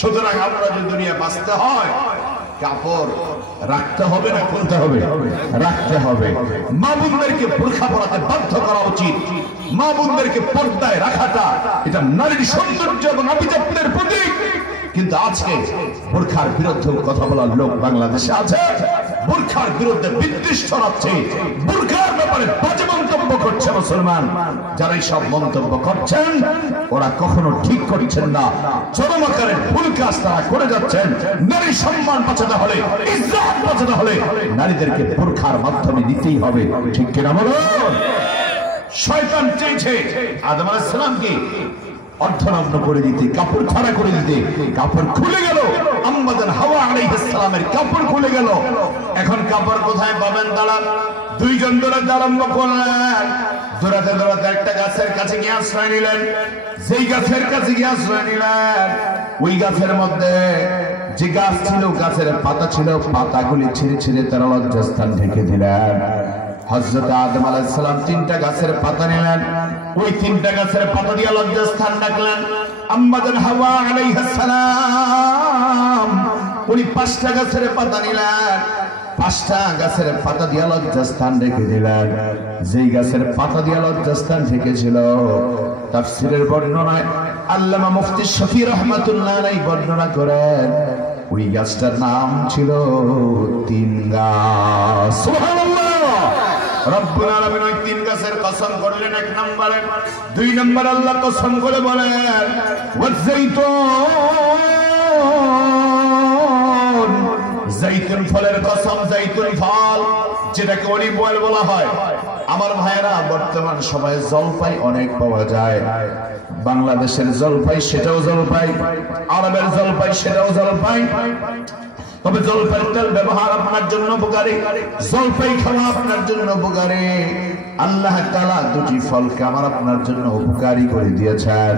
সুতরাং আমরা যদি দুনিয়া বাঁচতে হয়, কাপড় রাখতে হবে না খুলতে হবে? রাখতে হবে। মা বোনদেরকে বোরখা পরাতে বাধ্য করা উচিত। মা বোনদেরকে পর্দায় রাখাটা এটা নারীর সৌন্দর্য এবং আভিজাত্যের প্রতীক। কিন্তু আজকে বোরখার বিরুদ্ধে কথা বলার লোক বাংলাদেশে আছে, বোরখার বিরুদ্ধে বিদ্বেষ ছড়াচ্ছে, বোরখার ব্যাপারে বাজে মন্তব্য করছে মুসলমান। যারা এই সব মন্তব্য করছেন ওরা কখনো ঠিক করছেন না, চরম আকারে ভুল কাজ তারা করে যাচ্ছেন। নারী সম্মান বাঁচাতে হলে, ইজ্জত বাঁচাতে হলে নারীদেরকে বোরখার মাধ্যমে নিতেই হবে। ঠিক কিনা বলো? শয়তান চেয়েছে আদম আলাইহিস সালামকে অর্ধনগ্ন করে দিতে, কাপড় ছাড়া করে দিতে, কাপড় খুলে গেল। আম্মা জান হাওয়া আলাইহিস সালামের কাপড় খুলে গেল। এখন কাপড় কোথায় পাবেন? দাঁড়ান, দুইজন দৌড়াতে আরম্ভ করলেন। দৌড়াতে দৌড়াতে একটা গাছের কাছে গিয়ে আশ্রয় নিলেন। যেই গাছের কাছে গিয়ে আশ্রয় নিলেন, ওই গাছের মধ্যে যে গাছ ছিল, গাছের পাতা ছিল, পাতাগুলি ছিঁড়ে ছিঁড়ে তারা লজ্জাস্থান ঢেকে দিলেন। হযরত আদম আলাইহিস সালাম তিনটা গাছের পাতা নিলেন, ওই তিনটা গাছের পাতা দিয়ে লজ্জাস্থান ডাকলেন। আম্মা জান হাওয়া আলাইহিস সালাম উনি পাঁচটা গাছের পাতা নিলেন, পাঁচটা গাছের পাতা দিয়ে লজ্জাস্থান রেখে দিলেন। যেই গাছের পাতা দিয়ে লজ্জাস্থান ঢেকেছিল, তাফসীরের বর্ণনায় আল্লামা মুফতি শফি রাহমাতুল্লাহ আলাইহি বর্ণনা করেন ওই গাছটার নাম ছিল তিন গাছ। সুবহানাল্লাহ। রব্বুল আলামিন ওই তিন গাছের কসম করলেন। এক নম্বরে, দুই নম্বর আল্লাহ কসম করে বলেন ওয়াযাইতুন, জাইতুন ফলের কসম। জাইতুন ফল যেটাকে অলিভ অয়েল বলা হয়। আমার ভাইয়েরা, বর্তমান সময়ে জলপাই অনেক পাওয়া যায়। বাংলাদেশের জলপাই সেটাও জলপাই, আরবের জলপাই সেটাও জলপাই। তবে জলপাইয়ের তেল ব্যবহার আপনার জন্য উপকারী, জলপাই খাওয়া আপনার জন্য উপকারী। আল্লাহ তাআলা দুটি ফলকে আমার আপনার জন্য উপকারী করে দিয়েছেন।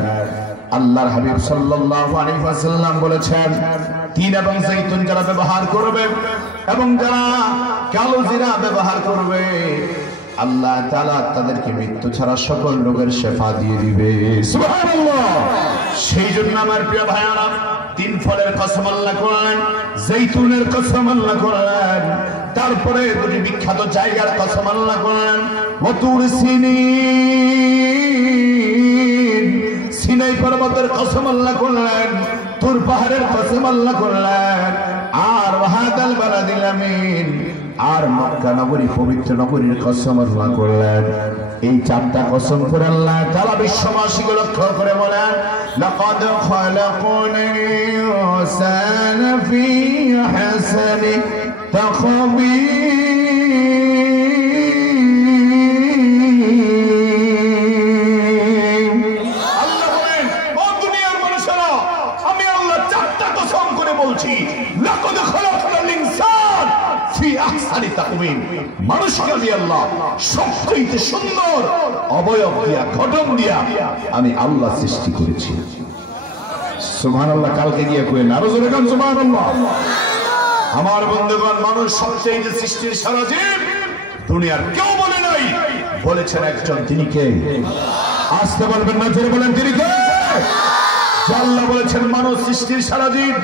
আল্লাহর হাবিব সাল্লাল্লাহু আলাইহি ওয়াসাল্লাম বলেছেন, তিন এবং জৈতুন যারা ব্যবহার করবে এবং যারা কালো জিরা ব্যবহার করবে, আল্লাহ তাআলা তাদেরকে মৃত্যু ছাড়া সকল রোগের শিফা দিয়ে দিবে। সুবহানাল্লাহ। সেই জন্য আমার প্রিয় ভাইয়ারা, তিন ফলের কসম আল্লাহ করলেন, জৈতুনের কসম আল্লাহ করলেন, তারপরে দুটি বিখ্যাত জায়গার কসম আল্লাহ করলেন। ওয়াতুর সিনিন, সিনাই পর্বতের কসম আল্লাহ করলেন, তুর পাহাড়ের কসম আল্লাহ করলেন, আর ওয়াহাদাল বালাদিল আমিন, আর মক্কা নগরী পবিত্র নগরীর কসম আল্লাহ করলেন। এই চারটা কসম করে আল্লাহ তাআলা বিশ্ববাসীকে লক্ষ্য করে বলেন, লাকাদ খালাকনাল ইনসানা ফি আহসানি তাকবীর। আল্লাহ বলেন, ও দুনিয়ার মানুষেরা, আমি আল্লাহ চারটা কসম করে বলছি, লাকাদ খালাকনাল ইনসান ফি আহসানি তাকবীর। মানুষকে আমি আল্লাহ সবচেয়ে সুন্দর অবয়ব দিয়া, গঠন দিয়া আমি আল্লাহ সৃষ্টি করেছি। সুবহানাল্লাহ। কালকে গিয়ে কইলেন আরো জোরে গান সুবহানাল্লাহ। আমার বন্ধুগণ, মানুষ সবচেয়ে সৃষ্টির সারা জীব, দুনিয়ার কেউ বলে নাই, বলেছেন একজন। তিনি কে? আসতে বলবেন না, জোরে বলেন তিনি কে? আল্লাহ বলেছেন মানুষ সৃষ্টির সারা জীব,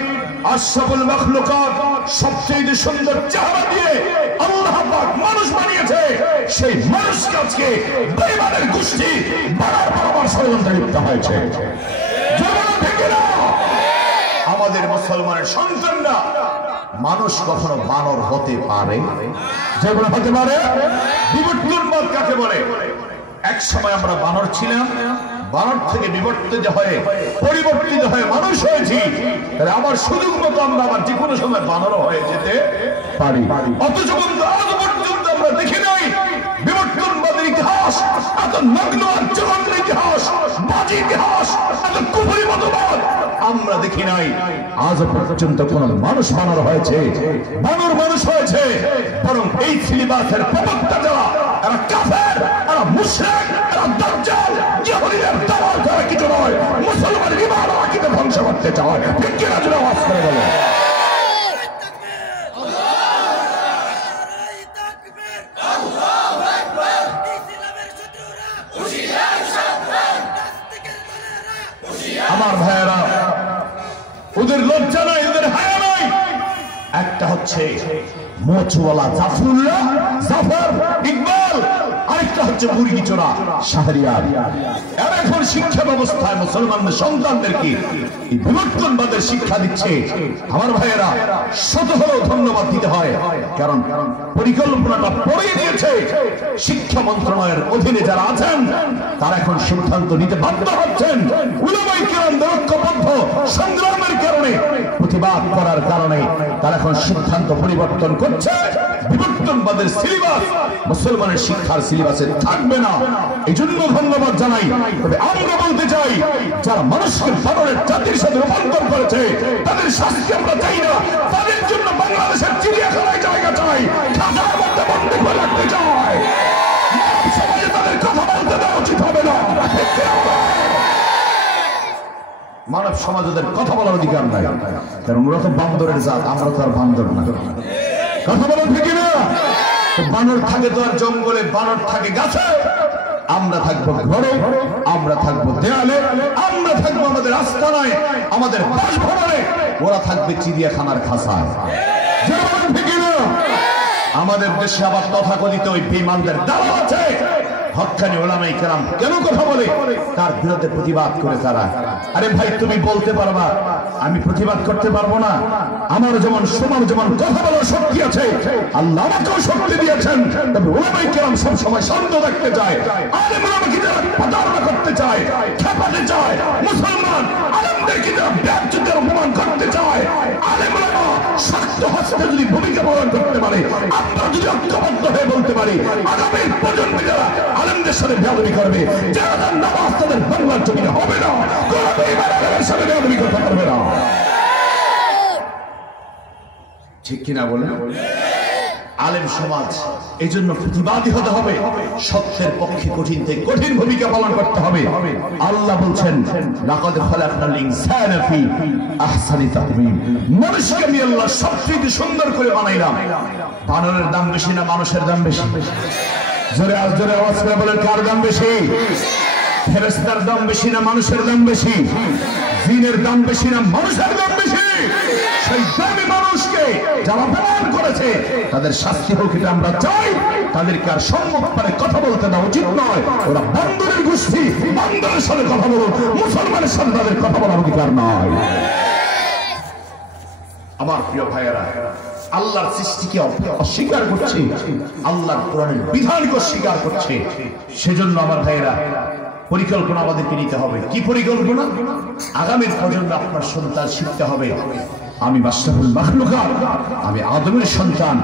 আশরাফুল মাখলুকাত, সবচেয়ে সুন্দর চেহারা দিয়ে আল্লাহ পাক মানুষ বানিয়েছে। সেই মানুষকে আজকে বেঈমানের গোষ্ঠী বারবার ষড়যন্ত্রে লিপ্ত হয়েছে। আমাদের মুসলমানের সন্তানরা, মানুষ কখনো বানর হতে পারে? যেগুলো হতে পারে। বিবর্তনবাদ কাকে বলে? এক সময় আমরা বানর ছিলাম, বানর থেকে বিবর্তিত হয়ে পরিবর্তিত হয়ে মানুষ হয়েছি। তাহলে আমার সুযোগ মতো আমরা আবার যে কোনো সময় বানর হয়ে যেতে পারি। অথচ আজ পর্যন্ত আমরা দেখি নাই বিবর্তনবাদীকে ইতিহাস, এত নগ্ন আর জঘন্য ইতিহাস, বাজে ইতিহাস, এত কুফরি মতবাদ আমরা দেখি নাই। আজ পর্যন্ত কোন মানুষ বানর হয়েছে, বানর মানুষ হয়েছে, বরং এই সিলেবাসের প্রবক্তা যারা, এরা কাফের, এরা মুশরিক, এরা দাজ্জাল, ইহুদিদের দাওয়াত করে কিছু নয়, মুসলমানের ঈমান ও আকীদা ধ্বংস করতে চায়। ঠিক কি না? জোরে আওয়াজ করে বলো। আমার ভাইয়েরা, ওদের লজ্জা নাই, ওদের হায়া নাই। একটা হচ্ছে মোচওয়ালা জাফরুল্লাহ, জাফর ইকবাল, আরেকটা হচ্ছে মুরগি চোরা শাহরিয়ার। এরা এখন শিক্ষা ব্যবস্থায় মুসলমানদের সন্তানদেরকে এই বিবর্তনবাদের শিক্ষা দিচ্ছে। আমার ভাইয়েরা, শত হলেও ধন্যবাদ দিতে হয়, কারণ পরিকল্পনাটা পড়িয়ে দিয়েছে শিক্ষা মন্ত্রণালয়ের অধীনে যারা আছেন, তারা এখন সিদ্ধান্ত নিতে বাধ্য হচ্ছেন। উলামায়ে কিরাম ঐক্যবদ্ধ সংগ্রামের কারণে, প্রতিবাদ করার কারণে তারা এখন সিদ্ধান্ত পরিবর্তন করছে। বিবর্তনবাদের সিলেবাস মুসলমানের শিক্ষার সিলেবাসে থাকবে না। এই জন্য ধন্যবাদ জানাই। তবে আমরা বলতে চাই, যারা মানুষকে বানরের জাতির সাথে রূপান্তর করেছে, তাদের শাস্তি আমরা চাই না। তাদের জন্য বাংলাদেশের চিড়িয়াখানায় জায়গা চাই, খাঁচার মধ্যে বন্দী করে রাখতে চাই। সমাজে তাদের কথা বলতে দেওয়া উচিত হবে না। মানব সমাজ ওদের কথা বলার অধিকার নাই, কারণ ওরা তো বান্দরের জাত, আমরা তো আর বান্দর না। কথা বলেন ঠিক না? বানর থাকে তো আর জঙ্গলে, বানর থাকে গাছে। আমরা থাকবো ঘরে, আমরা থাকবো দেয়ালে, আমরা থাকবো আমাদের আস্তানায়, আমাদের বাসভবনে। ওরা থাকবে চিড়িয়াখানার খাঁচায়। ঠিক না? আমাদের দেশে আবার তথাকথিত ওই বেঈমানদের দালাল আছে। হক্কানি উলামায়ে কেরাম কেন কথা বলে? তার বিরুদ্ধে প্রতিবাদ করে তারা। আরে ভাই, তুমি বলতে পারবা, আমি প্রতিবাদ করতে পারবো না? আমার যেমন সমান যেমন কথা বলার শক্তি আছে, আল্লাহ আমাকেও শক্তি দিয়েছেন। তবে উলামায়ে কেরাম সব সময় শান্ত রাখতে চায়। আলেম ওলামাকে যারা প্রতারণা করতে চায়, খেপাতে চায়, মুসলমান আলেমদেরকে যারা ব্যাজ্যতার অপমান করতে চায়, আলেম ওলামা শক্ত হস্তে যদি ভূমিকা পালন করতে পারে, আমরা যদি ঐক্যবদ্ধ হয়ে বলতে পারি, আগামী প্রজন্মে যারা আলেমদের সাথে বেয়াদবি করবে, যারা তার নামাজ তাদের বাংলার জমিনে হবে না, কোন বেঈমানের সাথে বেয়াদবি করতে পারবে না। ঠিক কিনা বলে? আলেম সমাজ এই জন্য প্রতিবাদী হতে হবে, সত্যের পক্ষে কঠিন থেকে কঠিন ভূমিকা পালন করতে হবে। আল্লাহ বলছেন, লাকাদ খালাকনাল ইনসানা ফি আহসানি তাকওয়িম, মানুষকে আমি আল্লাহ সবচেয়ে সুন্দর করে বানাইলাম। বানরের দাম বেশি না মানুষের দাম বেশি? জোরে আওয়াজ করে বলেন, কার দাম বেশি? ফেরেশতার দাম বেশি না মানুষের দাম বেশি? জিনের দাম বেশি না মানুষের দাম বেশি? সেই দামি মানুষকে যারা অপমান করেছে, তাদের শাস্তি হোক, এটা আমরা চাই। তাদেরকে আর সম্মুখ পারে কথা বলতে দেওয়া উচিত নয়। ওরা বান্দরের গোষ্ঠী, বান্দরের সাথে কথা বলুন, মুসলমানের সাথে তাদের কথা বলার অধিকার নয়। আমার প্রিয় ভাইয়েরা, আল্লাহর সৃষ্টিকে অস্বীকার করছে, আল্লাহর কোরআনের বিধানকে অস্বীকার করছে। সেজন্য আমার ভাইয়েরা, পরিকল্পনা আমাদেরকে নিতে হবে। কি পরিকল্পনা? আগামীর প্রজন্ম আপনার সন্তান শিখতে হবে, আমি মাশরাফুল মাখলুকাত, আমি আদমের সন্তান,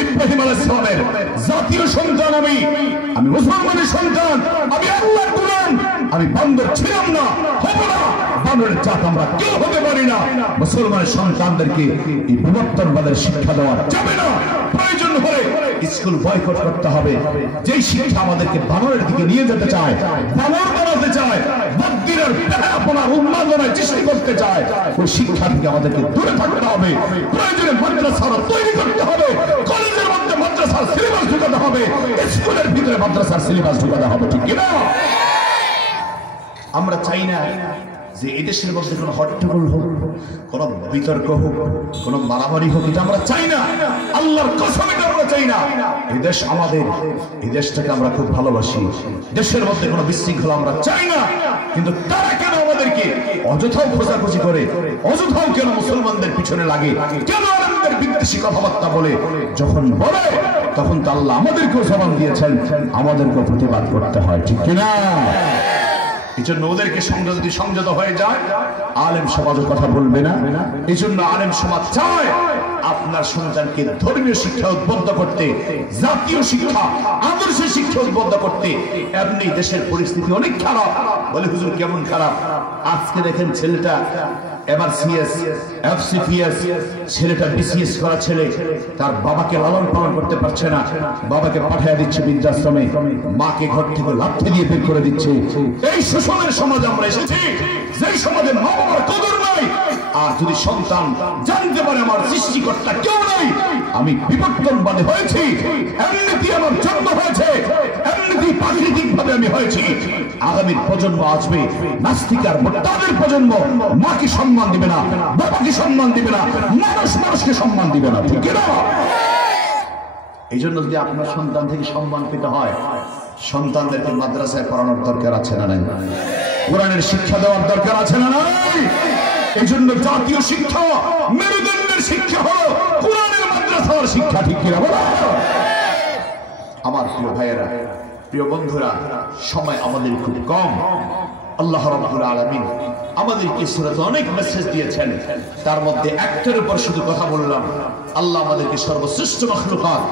ইব্রাহিম আলাইহিস সালামের জাতীয় সন্তান, আমি মুসলমানের সন্তান, আমি আল্লাহর গোলাম, আমি বান্দর ছিলাম না, হব না। বানরের জাত আমরা কেউ হতে পারি না। মুসলমানের সন্তানদেরকে এই বিবর্তনবাদের শিক্ষা দেওয়া যাবে না। প্রয়োজন হলে স্কুল বয়কট করতে হবে। যেই শিক্ষা আমাদেরকে বানরের দিকে নিয়ে যেতে চায়, বানর বানাতে চায়, বদ্দিনের আপনার উন্মাদনায় সৃষ্টি করতে চায়, ওই শিক্ষা থেকে আমাদেরকে দূরে থাকতে হবে। প্রয়োজনে মাদ্রাসা তৈরি করতে হবে, কলেজের মধ্যে মাদ্রাসার সিলেবাস ঢুকাতে হবে, স্কুলের ভিতরে মাদ্রাসার সিলেবাস ঢুকাতে হবে। ঠিক কিনা? আমরা চাই না যে এদেশের মধ্যে কোনো হট্টগোল হোক, কোনো বিতর্ক হোক, কোনো মারামারি হোক, এটা আমরা চাই না। আল্লাহর কসম, এটা আমরা চাই না। এই দেশ আমাদের, এই দেশটাকে আমরা খুব ভালোবাসি। দেশের মধ্যে কোনো বিশৃঙ্খলা আমরা চাই না। কিন্তু তারা কেন আমাদেরকে অযথাও খোঁজাখুঁজি করে, অযথাও কেন মুসলমানদের পিছনে লাগে, কেন আমাদের বিদ্বেষী কথাবার্তা বলে? যখন বলে তখন তো আল্লাহ আমাদেরকেও জবান দিয়েছেন, আমাদেরকেও প্রতিবাদ করতে হয়। ঠিক কিনা? এই জন্য ওদেরকে সঙ্গে যদি সংযত হয়ে যায়, আলেম সমাজের কথা বলবে না। এই জন্য আলেম সমাজ চায় আপনার সন্তানকে ধর্মীয় শিক্ষা উদ্বুদ্ধ করতে, জাতীয় শিক্ষা, আদর্শের শিক্ষা উদ্বুদ্ধ করতে। এমনি দেশের পরিস্থিতি অনেক খারাপ। বলে হুজুর কেমন খারাপ? আজকে দেখেন ছেলেটা এবার সিএস, এফসিপিএস, ছেলেটা বিসিএস করা ছেলে, তার বাবাকে লালন পালন করতে পারছে না, বাবাকে পাঠিয়ে দিচ্ছে বৃদ্ধাশ্রমে, মাকে ঘর থেকে লাথি দিয়ে বের করে দিচ্ছে। এই শোষণের সমাজ আমরা এসেছি, যেই সমাজে মা বাবার কদর নাই। আর যদি সন্তান জানতে পারে আমার সৃষ্টিকর্তা কেউ নাই, আমি বিবর্তনবাদী হয়েছি, এমনিতেই আমার জন্ম হয়েছে, এমনিতেই প্রাকৃতিক ভাবে আমি হয়েছি, আগামীর প্রজন্ম আসবে নাস্তিক আর মোরতাদের প্রজন্ম, মাকে সম্মান দিবে না, বাবাকে সম্মান দিবে না, মানুষকে সম্মান দিবে না, ঠিক না? এই জন্য যদি আপনার সন্তান থেকে সম্মান পেতে হয়, সন্তানদেরকে মাদ্রাসায় পড়ানোর দরকার আছে না নাই? কোরআনের শিক্ষা দেওয়ার দরকার আছে না নাই? এই জন্য জাতীয় শিক্ষা, মেরুদণ্ডের শিক্ষা হলো কোরআনের মাদ্রাসার শিক্ষা, ঠিক কিনা বলো? আমার প্রিয় ভাইয়েরা, প্রিয় বন্ধুরা, সময় আমাদের খুব কম। আল্লাহ রাব্বুল আলামিন আমাদেরকে সূরাতে অনেক মেসেজ দিয়েছেন, তার মধ্যে একটার উপর শুধু কথা বললাম। আল্লাহ আমাদেরকে সর্বশ্রেষ্ঠ মাখলুকাত,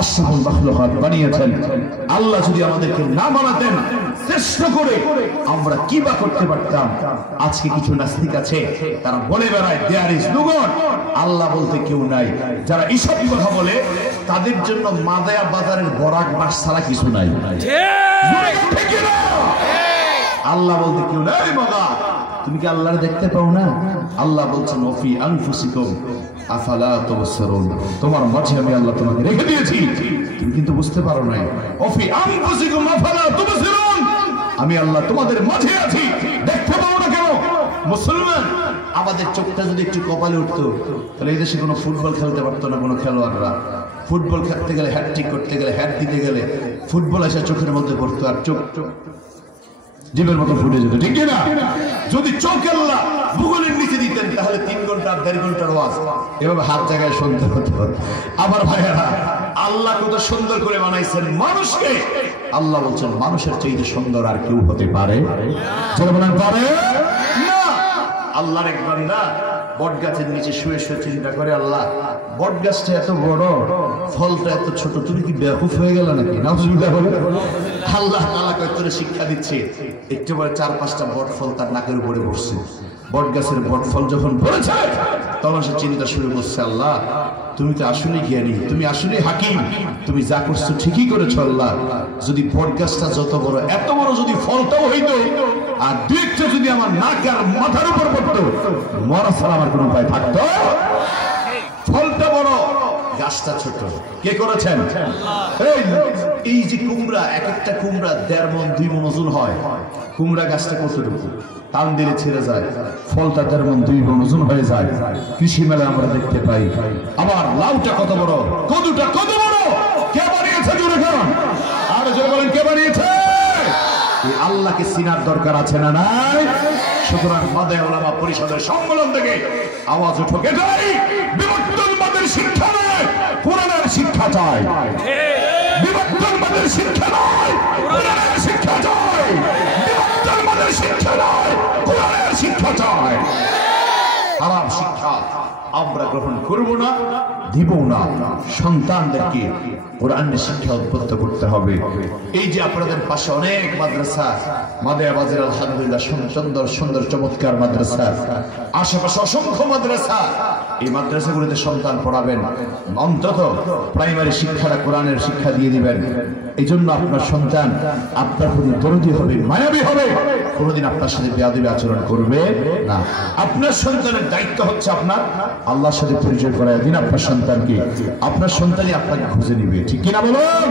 আশরাফুল মাখলুকাত বানিয়েছেন। আল্লাহ যদি আমাদেরকে না বানাতেন শ্রেষ্ঠ করে, আমরা কি বা করতে পারতাম? আজকে কিছু নাস্তিক আছে, তারা বলে বেড়ায় দেয়ার ইজ নো গড, আল্লাহ বলতে কেউ নাই। যারা এইসব কথা বলে তাদের জন্য মাদায়া বাজারের বরাক বাস ছাড়া কিছু নাই। ঠিক না? আল্লাহ বলতে কেউ নাই। বাবা, তুমি কি আল্লাহর দেখতে পাও না? আল্লাহ বলছেন ওফি আনফুসিকুম আফালা তুবসিরুন, তোমার মাঝে আমি আল্লাহ তোমাকে রেখে দিয়েছি, তুমি কিন্তু বুঝতে পারো না। ওফি আনফুসিকুম আফালা তুবসিরুন, আমি আল্লাহ তোমাদের মাঝে আছি, দেখতে পাও না কেন? মুসলমান, আমাদের চোখটা যদি একটু কপালে উঠতো, তাহলে এই দেশে কোনো ফুটবল খেলতে পারতো না কোনো খেলোয়াড়রা। ফুটবল খেলতে গেলে, হ্যাটট্রিক করতে গেলে, হ্যাট দিতে গেলে ফুটবল এসে চোখের মধ্যে পড়তো, আর চোখ জীবের মতো ফুটে যেত, ঠিক না? যদি চোখ আল্লাহ ভূগোলের নিচে দিতেন, তাহলে 3 ঘন্টা 1.5 ঘন্টার ওয়াজ এভাবে হাত জায়গায় শুনতে হতো। আবার ভাইয়েরা, আল্লাহ কত সুন্দর করে বানাইছেন মানুষকে। আল্লাহ বলছেন মানুষের চাইতে সুন্দর আর কেউ হতে পারে? পারে না। আল্লাহর এক বান্দা বট গাছের নিচে শুয়ে শুয়ে চিন্তা করে, আল্লাহ বট গাছটা এত বড়, ফলটা এত ছোট, তুমি কি বেকুফ হয়ে গেল নাকি? নাউজুবিল্লাহ। আল্লাহ তাআলা কতটা শিক্ষা দিচ্ছে। একটু পরে 4-5টা বট ফল তার নাকের উপরে পড়ছে। বট গাছের বট ফল যখন পড়েছে, তখন সে চিন্তা শুরু করছে, আল্লাহ তুমি তো আসলে জ্ঞানী, তুমি আসলে হাকিম, তুমি যা করছো ঠিকই করেছো। আল্লাহ, যদি বট গাছটা যত বড়, এত বড় যদি ফলটাও হইতো, আর 2-1টা যদি আমার নাক আর মাথার উপর পড়তো, মরা ছাড়া আমার কোনো উপায় থাকতো? ফলটা বড়, গাছটা ছোট, কে করেছেন? এই যে কুমড়া, এক একটা কুমড়া 1.5 মণ 2 মণ ওজন হয়। কুমড়া গাছটা কতটুকু? টান দিলে ছেড়ে যায়, ফলটা 1.5 মণ 2 মণ ওজন হয়ে যায়। কৃষি মেলায় আমরা দেখতে পাই। আবার লাউটা কত বড়, কদুটা কত বড়, কে বানিয়েছে? জোরে বলেন, আর জোরে বলেন, কে বানিয়েছে? এই আল্লাহকে চিনার দরকার আছে না নাই? সুতরাং মাদায়া উলামা পরিষদের সম্মেলন থেকে আওয়াজ উঠো, কে চাই? বিবর্তনবাদের শিক্ষা নয়, কোরআনের শিক্ষা চাই। বিবর্তনবাদের শিক্ষা নয়, কোরআনের শিক্ষা চাই। বিবর্তনবাদের শিক্ষা নয়, কোরআনের শিক্ষা চাই। হারাম শিক্ষা আমরা গ্রহণ করব না, দিব না। সন্তানদেরকে কোরআনের শিক্ষা উদ্বুদ্ধ করতে হবে। এই যে আপনাদের পাশে অনেক মাদ্রাসা, মাদায়া বাজার আলহামদুলিল্লাহ সুন্দর সুন্দর চমৎকার মাদ্রাসা, আশেপাশে অসংখ্য মাদ্রাসা। এই মাদ্রাসাগুলিতে সন্তান পড়াবেন, অন্তত প্রাইমারি শিক্ষাটা কোরআনের শিক্ষা দিয়ে দিবেন। এই জন্য আপনার সন্তান আপনার প্রতি দরদি হবে, মায়াবী হবে, কোনোদিন আপনার সাথে বেয়াদবি আচরণ করবে না। আপনার সন্তানের দায়িত্ব হচ্ছে আপনার আল্লাহর সাথে পরিচয় করায় দিন আপনার সন্তানকে। আপনার সন্তানই আপনাকে খুঁজে নিবে, ঠিক কিনা বলুন?